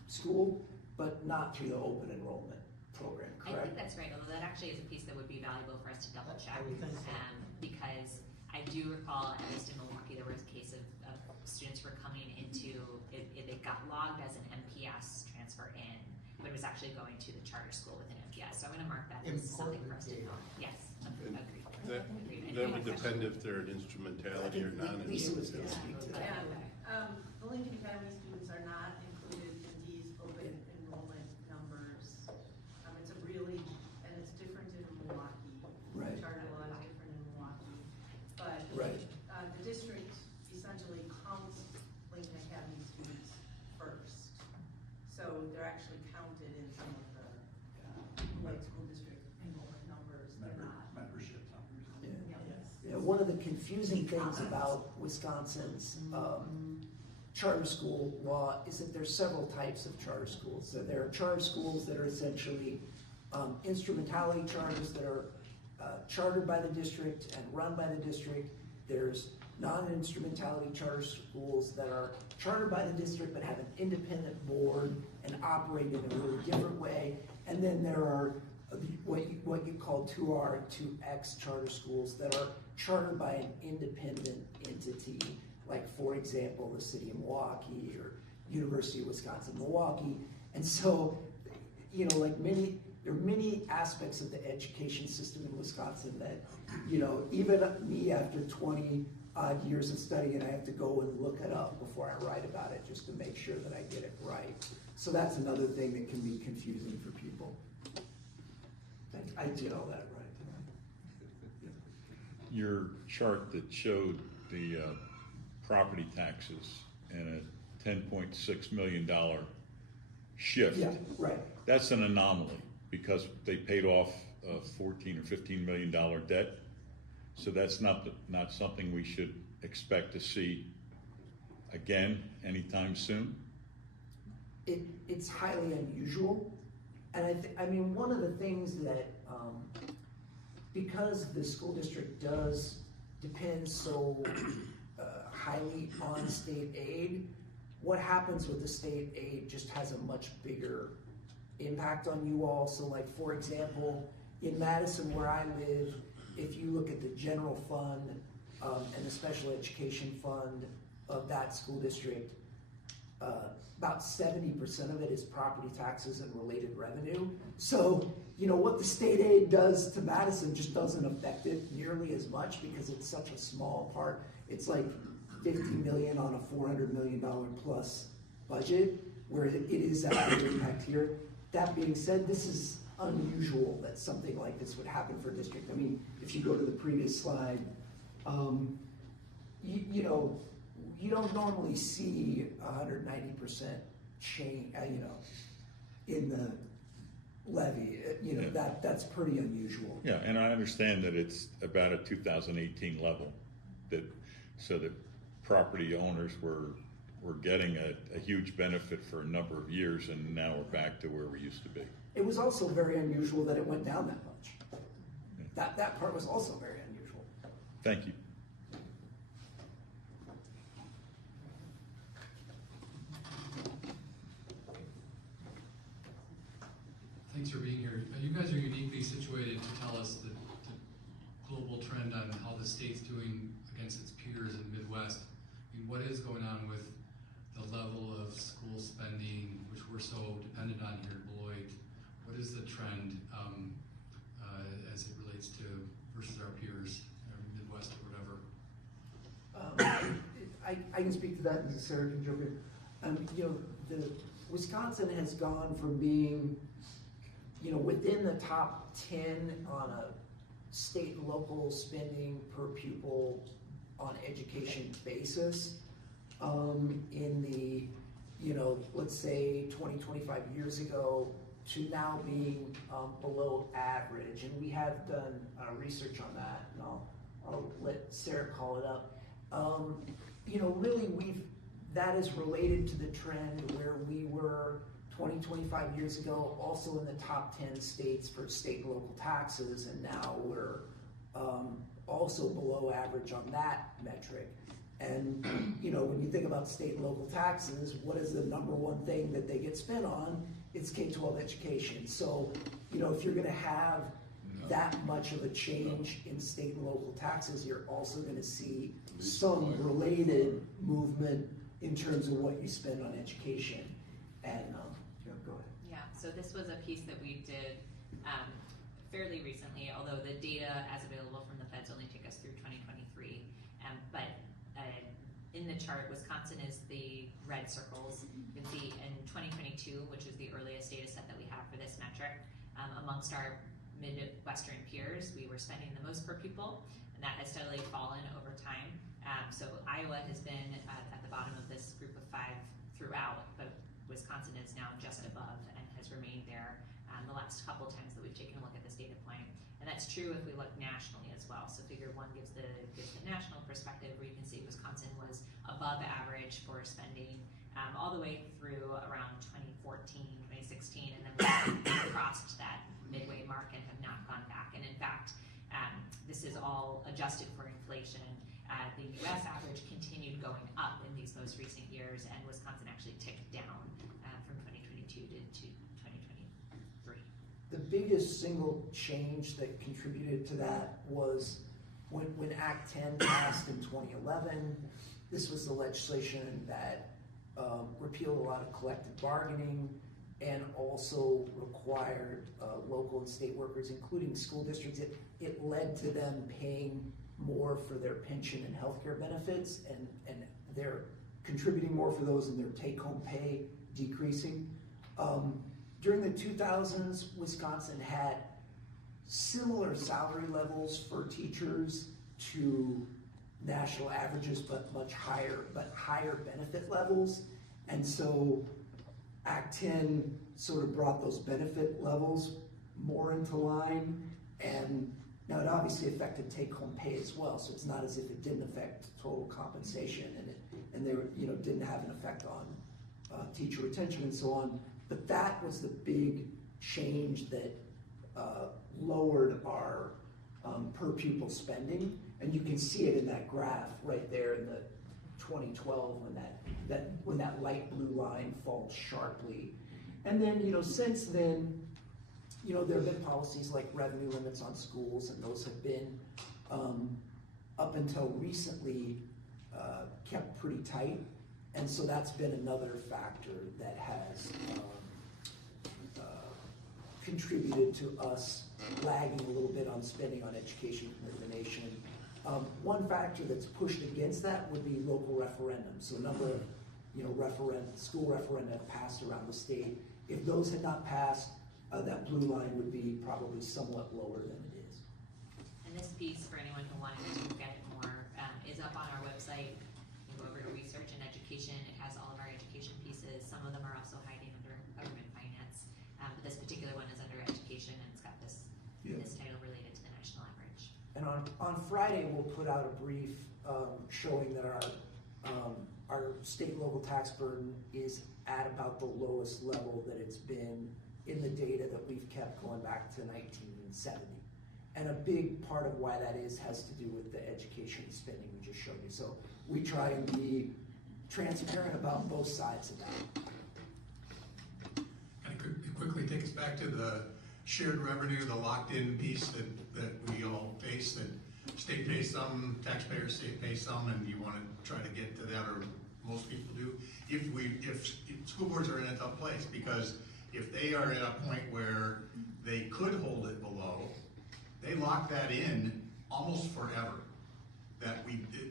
school, but not through the open enrollment program, I correct? think that's right, although that actually is a piece that would be valuable for us to double check. I would think so. Because I do recall, at least in Milwaukee, there was a case of students who were coming into, it got logged as an MPS transfer in, but it was actually going to the charter school with an MPS. So I'm gonna mark that as something for us to know. Yes, agreed. Agreed. That would depend if they're an instrumentality or Lisa was gonna non-instrumentality. speak to that. The Lincoln Academy students are not included in these open enrollment numbers. It's different in Milwaukee. Right. Charter law is different in Milwaukee. But Right. The district essentially counts Lincoln Academy students first. So they're actually counted in some of the Beloit School District enrollment numbers. They're not. Membership numbers. Yeah. Yes. Yeah, one of the confusing things about Wisconsin's charter school law is that there's several types of charter schools. So there are charter schools that are essentially instrumentality charters that are chartered by the district and run by the district. There's non-instrumentality charter schools that are chartered by the district but have an independent board and operate in a really different way. And then there are what you call 2R, 2X charter schools that are chartered by an independent entity, like for example, the City of Milwaukee or University of Wisconsin-Milwaukee. And so, there are many aspects of the education system in Wisconsin that, even me after 20 odd years of studying, I have to go and look it up before I write about it just to make sure that I get it right. So that's another thing that can be confusing for people. I did all that right. Your chart that showed the property taxes and a $10.6 million shift. Yeah, right. That's an anomaly because they paid off a $14 or $15 million debt. So that's not something we should expect to see again anytime soon. It's highly unusual, and I mean one of the things that because the school district does depend so highly on state aid, what happens with the state aid just has a much bigger impact on you all. So like, for example, in Madison where I live, if you look at the general fund and the special education fund of that school district, about 70% of it is property taxes and related revenue. So, you know, what the state aid does to Madison just doesn't affect it nearly as much because it's such a small part. It's like 50 million on a $400 million plus budget, where it is that big impact here. That being said, this is unusual that something like this would happen for a district. I mean, if you go to the previous slide, you know, you don't normally see 190% change, you know, in the levy. You know, that's pretty unusual. Yeah, and I understand that it's about a 2018 level, so that property owners were getting a huge benefit for a number of years, and now we're back to where we used to be. It was also very unusual that it went down that much. That part was also very unusual. Thank you. Thanks for being here. You guys are uniquely situated to tell us the global trend on how the state's doing against its peers in the Midwest. I mean, what is going on with the level of school spending, which we're so dependent on here in Beloit? What is the trend as it relates to versus our peers, our Midwest or whatever? I can speak to that, and Sarah can jump in. You know, the Wisconsin has gone from being, you know, within the top 10 on a state and local spending per pupil on education basis in the, you know, let's say 20, 25 years ago, to now being below average. And we have done research on that, and I'll let Sarah call it up. You know, really that is related to the trend where we were 20, 25 years ago, also in the top 10 states for state and local taxes, and now we're also below average on that metric. And, you know, when you think about state and local taxes, what is the number one thing that they get spent on? It's K-12 education. So, you know, if you're gonna have that much of a change in state and local taxes, you're also gonna see some related movement in terms of what you spend on education. And, go ahead. Yeah, so this was a piece that we did fairly recently, although the data as available from the feds only take us through 2023. But in the chart, Wisconsin is the red circles. You can see in 2022, which is the earliest data set that we have for this metric, amongst our Midwestern peers, we were spending the most per pupil, and that has steadily fallen over time. So Iowa has been at the bottom of this group of 5 throughout, but Wisconsin is now just above and has remained there the last couple times that we've taken a look at this data point. And that's true if we look nationally as well. So figure 1 gives the national perspective, where you can see Wisconsin was above average for spending all the way through around 2014, 2016, and then we crossed that midway mark and have not gone back. And in fact, this is all adjusted for inflation. The US average continued going up in these most recent years, and Wisconsin actually ticked down from 2022 to 2023. The biggest single change that contributed to that was when Act 10 passed in 2011. This was the legislation that repealed a lot of collective bargaining and also required local and state workers, including school districts. It led to them paying more for their pension and healthcare benefits, and they're contributing more for those, and their take-home pay decreasing. During the 2000s, Wisconsin had similar salary levels for teachers to national averages, but much higher, benefit levels. And so Act 10 sort of brought those benefit levels more into line, and now it obviously affected take-home pay as well. So it's not as if it didn't affect total compensation, and they didn't have an effect on teacher retention and so on. But that was the big change that lowered our per pupil spending, and you can see it in that graph right there in the 2012 when that light blue line falls sharply. And then, you know, since then, you know, there have been policies like revenue limits on schools, and those have been, up until recently, kept pretty tight. And so that's been another factor that has contributed to us lagging a little bit on spending on education in the nation. One factor that's pushed against that would be local referendums. So a number of, you know, school referenda have passed around the state. If those had not passed, that blue line would be probably somewhat lower than it is. And this piece, for anyone who wanted to look at it more, is up on our website. You go over to research and education. It has all of our education pieces. Some of them are also hiding under government finance. But this particular one is under education, and it's got this title related to the national average. And on Friday, we'll put out a brief showing that our state and local tax burden is at about the lowest level that it's been in the data that we've kept going back to 1970. And a big part of why that has to do with the education spending we just showed you. So we try and be transparent about both sides of that. Kind of quickly take us back to the shared revenue, the locked-in piece that we all face, that state pays some, taxpayers state pays some, and you want to try to get to that, or most people do. If school boards are in a tough place, because if they are at a point where they could hold it below, they lock that in almost forever.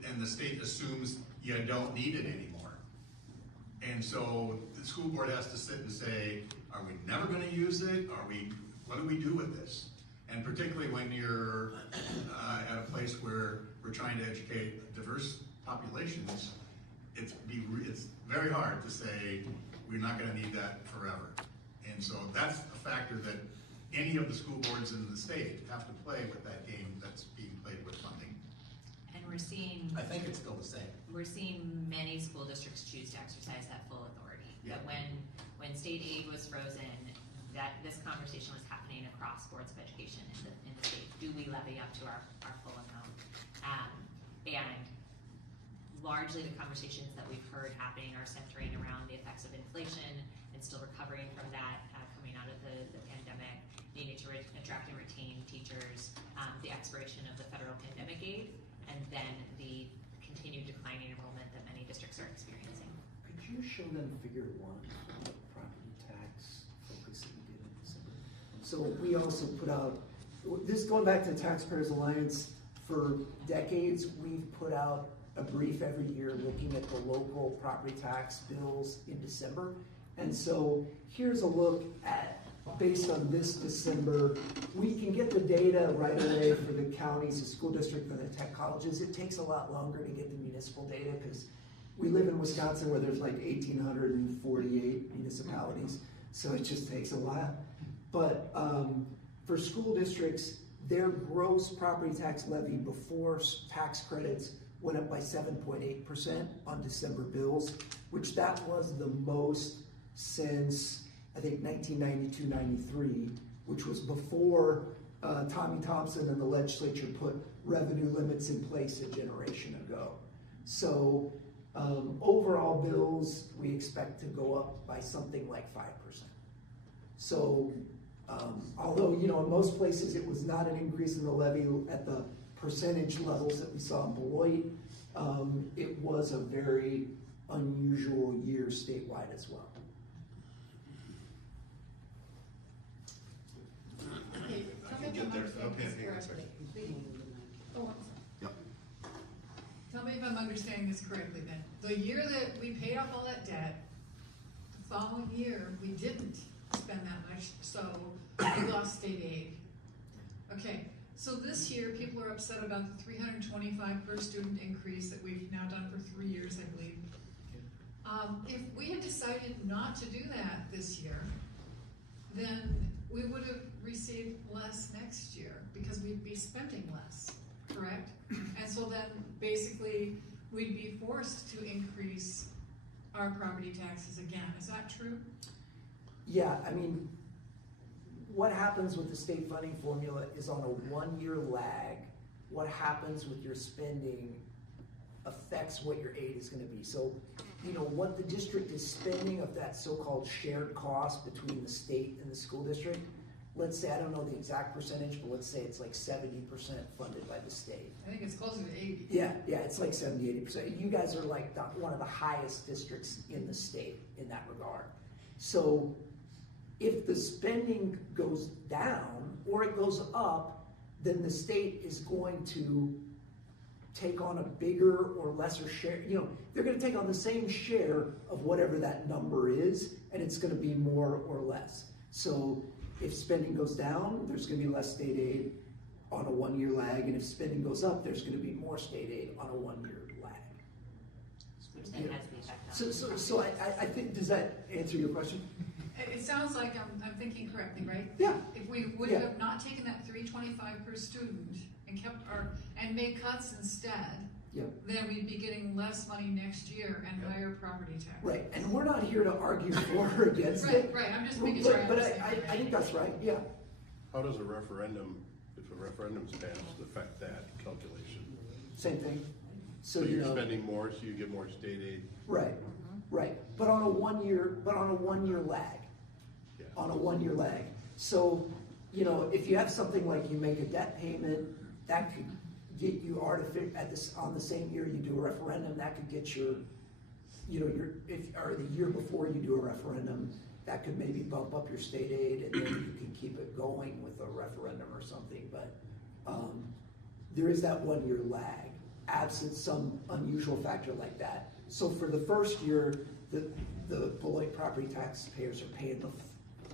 And the state assumes you don't need it anymore. And so the school board has to sit and say, are we never going to use it? What do we do with this? And particularly when you're at a place where we're trying to educate diverse populations, it's very hard to say we're not going to need that forever. And so that's a factor that any of the school boards in the state have to play with that game that's being played with funding. And we're seeing, I think it's still the same. we're seeing many school districts choose to exercise that full authority. Yeah. That when state aid was frozen, that this conversation was happening across boards of education in the state. Do we levy up to our full amount? And largely the conversations that we've heard happening are centering around the effects of inflation and still recovering from that coming out of the pandemic, needing to attract and retain teachers, the expiration of the federal pandemic aid, and then the continued declining enrollment that many districts are experiencing. Could you show them figure 1 on the property tax focus that we did in December? So we also put out, this going back to the Taxpayers Alliance, for decades we've put out a brief every year looking at the local property tax bills in December. And so here's a look at, based on this December, we can get the data right away for the counties, the school district, and the tech colleges. It takes a lot longer to get the municipal data because we live in Wisconsin where there's like 1,848 municipalities, so it just takes a while. But for school districts, their gross property tax levy before tax credits went up by 7.8% on December bills, which that was the most since, I think, 1992-93, which was before Tommy Thompson and the legislature put revenue limits in place a generation ago. So overall bills, we expect to go up by something like 5%. So although, you know, in most places it was not an increase in the levy at the percentage levels that we saw in Beloit, it was a very unusual year statewide as well. Okay, tell me if I'm understanding this correctly. Oh, I'm sorry. Yep. Tell me if I'm understanding this correctly then. The year that we paid off all that debt, the following year, we didn't spend that much, so we lost state aid. Okay, so this year, people are upset about the $325 per student increase that we've now done for 3 years, I believe. If we had decided not to do that this year, then we would have received less next year because we'd be spending less, correct? And so then basically we'd be forced to increase our property taxes again. Is that true? Yeah, I mean, what happens with the state funding formula is on a 1-year lag. What happens with your spending affects what your aid is gonna be. So, what the district is spending of that so-called shared cost between the state and the school district, let's say, I don't know the exact percentage, but let's say it's like 70% funded by the state. I think it's closer to 80. Yeah, it's like 70, 80%. You guys are like one of the highest districts in the state in that regard. So if the spending goes down or it goes up, then the state is going to take on a bigger or lesser share. They're going to take on the same share of whatever that number is, and it's going to be more or less. So if spending goes down, there's going to be less state aid on a 1-year lag, and if spending goes up, there's going to be more state aid on a 1-year lag. Which then has the effect on. So I think, does that answer your question? It sounds like I'm thinking correctly, right? Yeah. If we would Yeah. have not taken that $325 per student and and made cuts instead, Yeah. then we'd be getting less money next year and higher property tax. Right, and we're not here to argue for or against Right, it. right, I'm just making sure I But understand. I think that's right, yeah. How does a referendum, if a referendum's passed, affect that calculation? Same thing. So you're spending more, so you get more state aid? Right, right, but on a 1-year lag. Yeah. On a 1-year lag. So, if you have something like you make a debt payment, that could get you on the same year you do a referendum, that could get or the year before you do a referendum, that could maybe bump up your state aid, and then you can keep it going with a referendum or something. But there is that 1-year lag, absent some unusual factor like that. So for the first year, the Beloit property taxpayers are paying the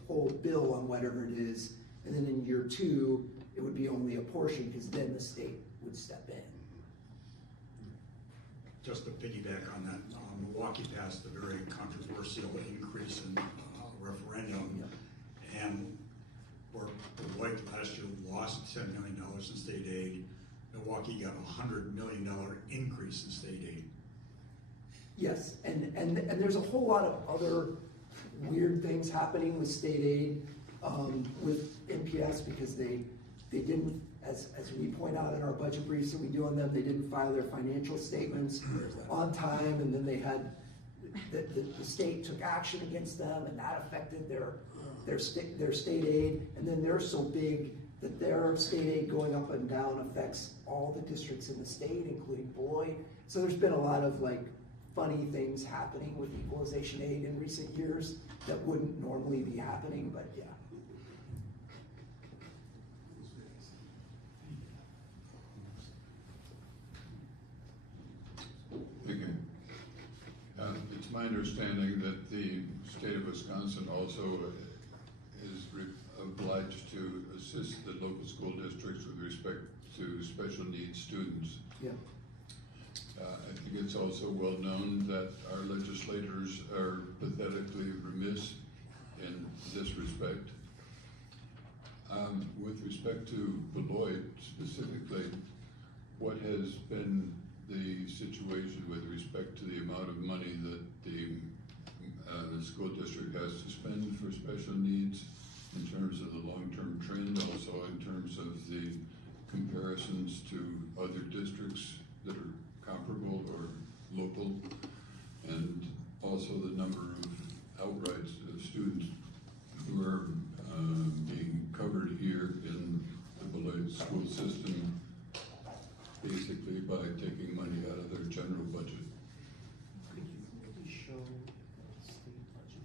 whole bill on whatever it is, and then in year 2, it would be only a portion, because then the state would step in. Just to piggyback on that, Milwaukee passed a very controversial increase in referendum, and where Beloit last year lost $7 million in state aid, Milwaukee got a $100 million increase in state aid. Yes, and there's a whole lot of other weird things happening with state aid, with MPS, because they didn't, as we point out in our budget briefs that we do on them, they didn't file their financial statements on time, and then they had, the state took action against them, and that affected their state aid, and then they're so big that their state aid going up and down affects all the districts in the state, including Beloit. So there's been a lot of funny things happening with equalization aid in recent years that wouldn't normally be happening, but yeah. Thank you. It's my understanding that the state of Wisconsin also is obliged to assist the local school districts with respect to special needs students. Yeah. I think it's also well known that our legislators are pathetically remiss in this respect. With respect to Beloit specifically, what has been the situation with respect to the amount of money that the school district has to spend for special needs in terms of the long-term trend, also in terms of the comparisons to other districts that are comparable or local, and also the number of outrights of students who are being covered here in the Beloit school system, basically by taking money out of their general budget. Could you maybe show the state budget?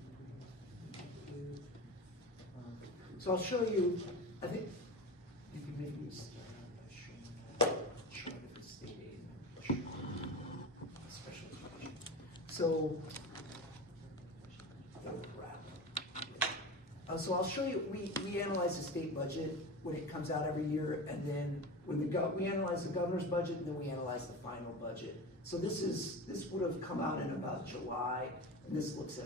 So I'll show you, I think, you can maybe start out by showing a chart of the state aid special education. So, that would wrap up. So I'll show you, we analyze the state budget when it comes out every year, and then when we analyze the governor's budget, and then we analyze the final budget. So this would have come out in about July, and this looks at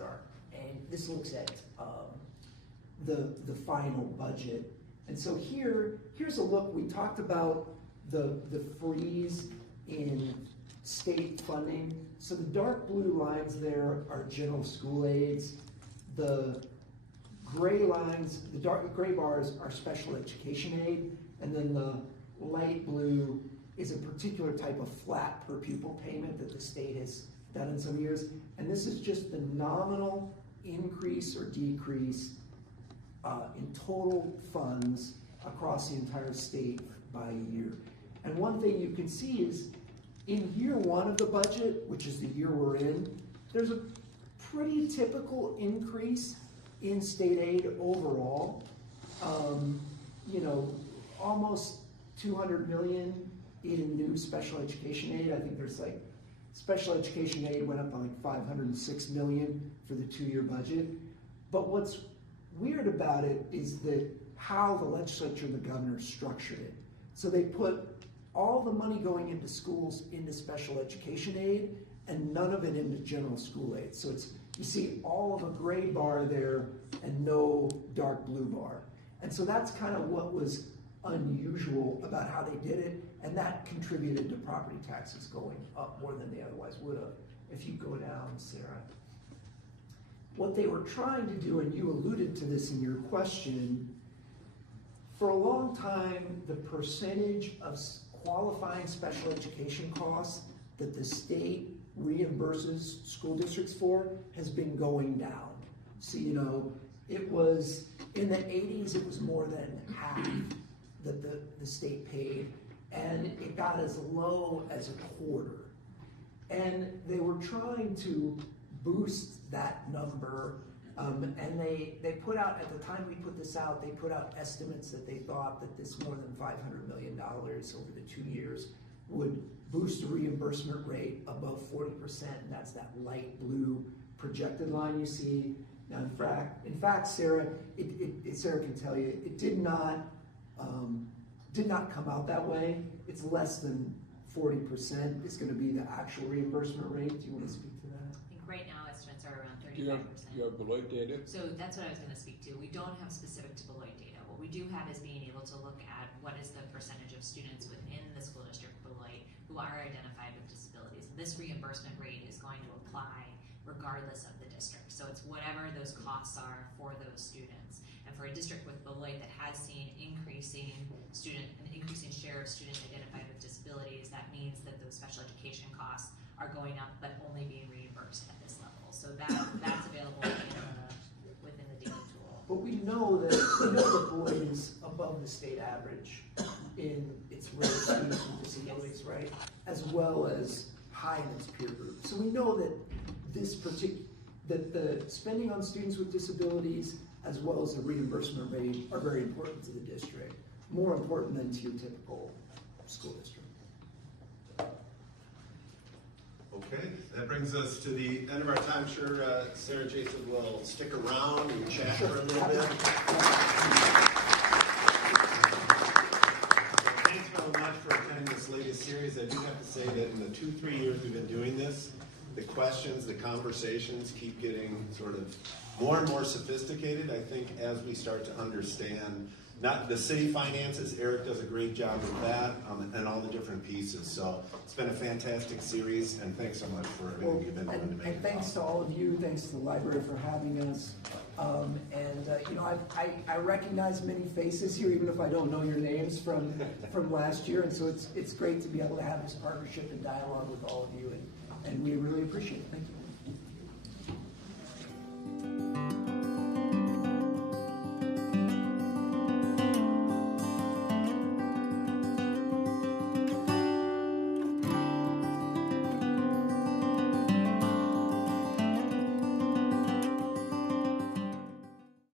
the final budget. And so here's a look. We talked about the freeze in state funding. So the dark blue lines there are general school aids. The gray lines, the dark gray bars are special education aid, and then the light blue is a particular type of flat per pupil payment that the state has done in some years. And this is just the nominal increase or decrease in total funds across the entire state by a year. And one thing you can see is in year one of the budget, which is the year we're in, there's a pretty typical increase in state aid overall. You know, almost 200 million in new special education aid. I think there's like, special education aid went up by like 506 million for the 2-year budget. But what's weird about it is that how the legislature and the governor structured it. So they put all the money going into schools into special education aid and none of it into general school aid. So it's, you see all of a gray bar there and no dark blue bar. And so that's kind of what was unusual about how they did it, and that contributed to property taxes going up more than they otherwise would have. If you go down, Sarah. What they were trying to do, and you alluded to this in your question, for a long time, the percentage of qualifying special education costs that the state reimburses school districts for has been going down. So, you know, it was, in the 80s, it was more than half that the state paid, and it got as low as a quarter. And they were trying to boost that number, and they put out, at the time we put this out, they put out estimates that they thought that this more than $500 million over the 2 years would boost the reimbursement rate above 40%, and that's that light blue projected line you see. Now, in fact, Sarah, Sarah can tell you, it did not come out that way. It's less than 40% is going to be the actual reimbursement rate. Do you want to speak to that? I think right now estimates are around 35%. Do you have Beloit data? So that's what I was going to speak to. We don't have specific to Beloit data. What we do have is being able to look at what is the percentage of students within the school district of Beloit who are identified with disabilities. This reimbursement rate is going to apply regardless of the district. So it's whatever those costs are for those students. And for a district with Beloit that has seen an increasing share of students identified with disabilities, that means that those special education costs are going up, but only being reimbursed at this level. So that's available within the data tool. But we know that Beloit is above the state average in its rate of students with disabilities, right? As well as high in its peer group. So we know that that the spending on students with disabilities as well as the reimbursement rate are very important to the district, more important than to your typical school district. Okay, that brings us to the end of our time. Sure, Sarah, Jason will stick around and chat for a little bit. Thanks very much for attending this latest series. I do have to say that in the 2-3 years we've been doing this, the questions, the conversations keep getting sort of more and more sophisticated. I think as we start to understand not the city finances, Eric does a great job with that, and all the different pieces. So it's been a fantastic series, and thanks so much for everything you've been doing to make it And thanks to all of you, thanks to the library for having us. You know, I recognize many faces here, even if I don't know your names from last year, and so it's great to be able to have this partnership and dialogue with all of you, and we really appreciate it. Thank you.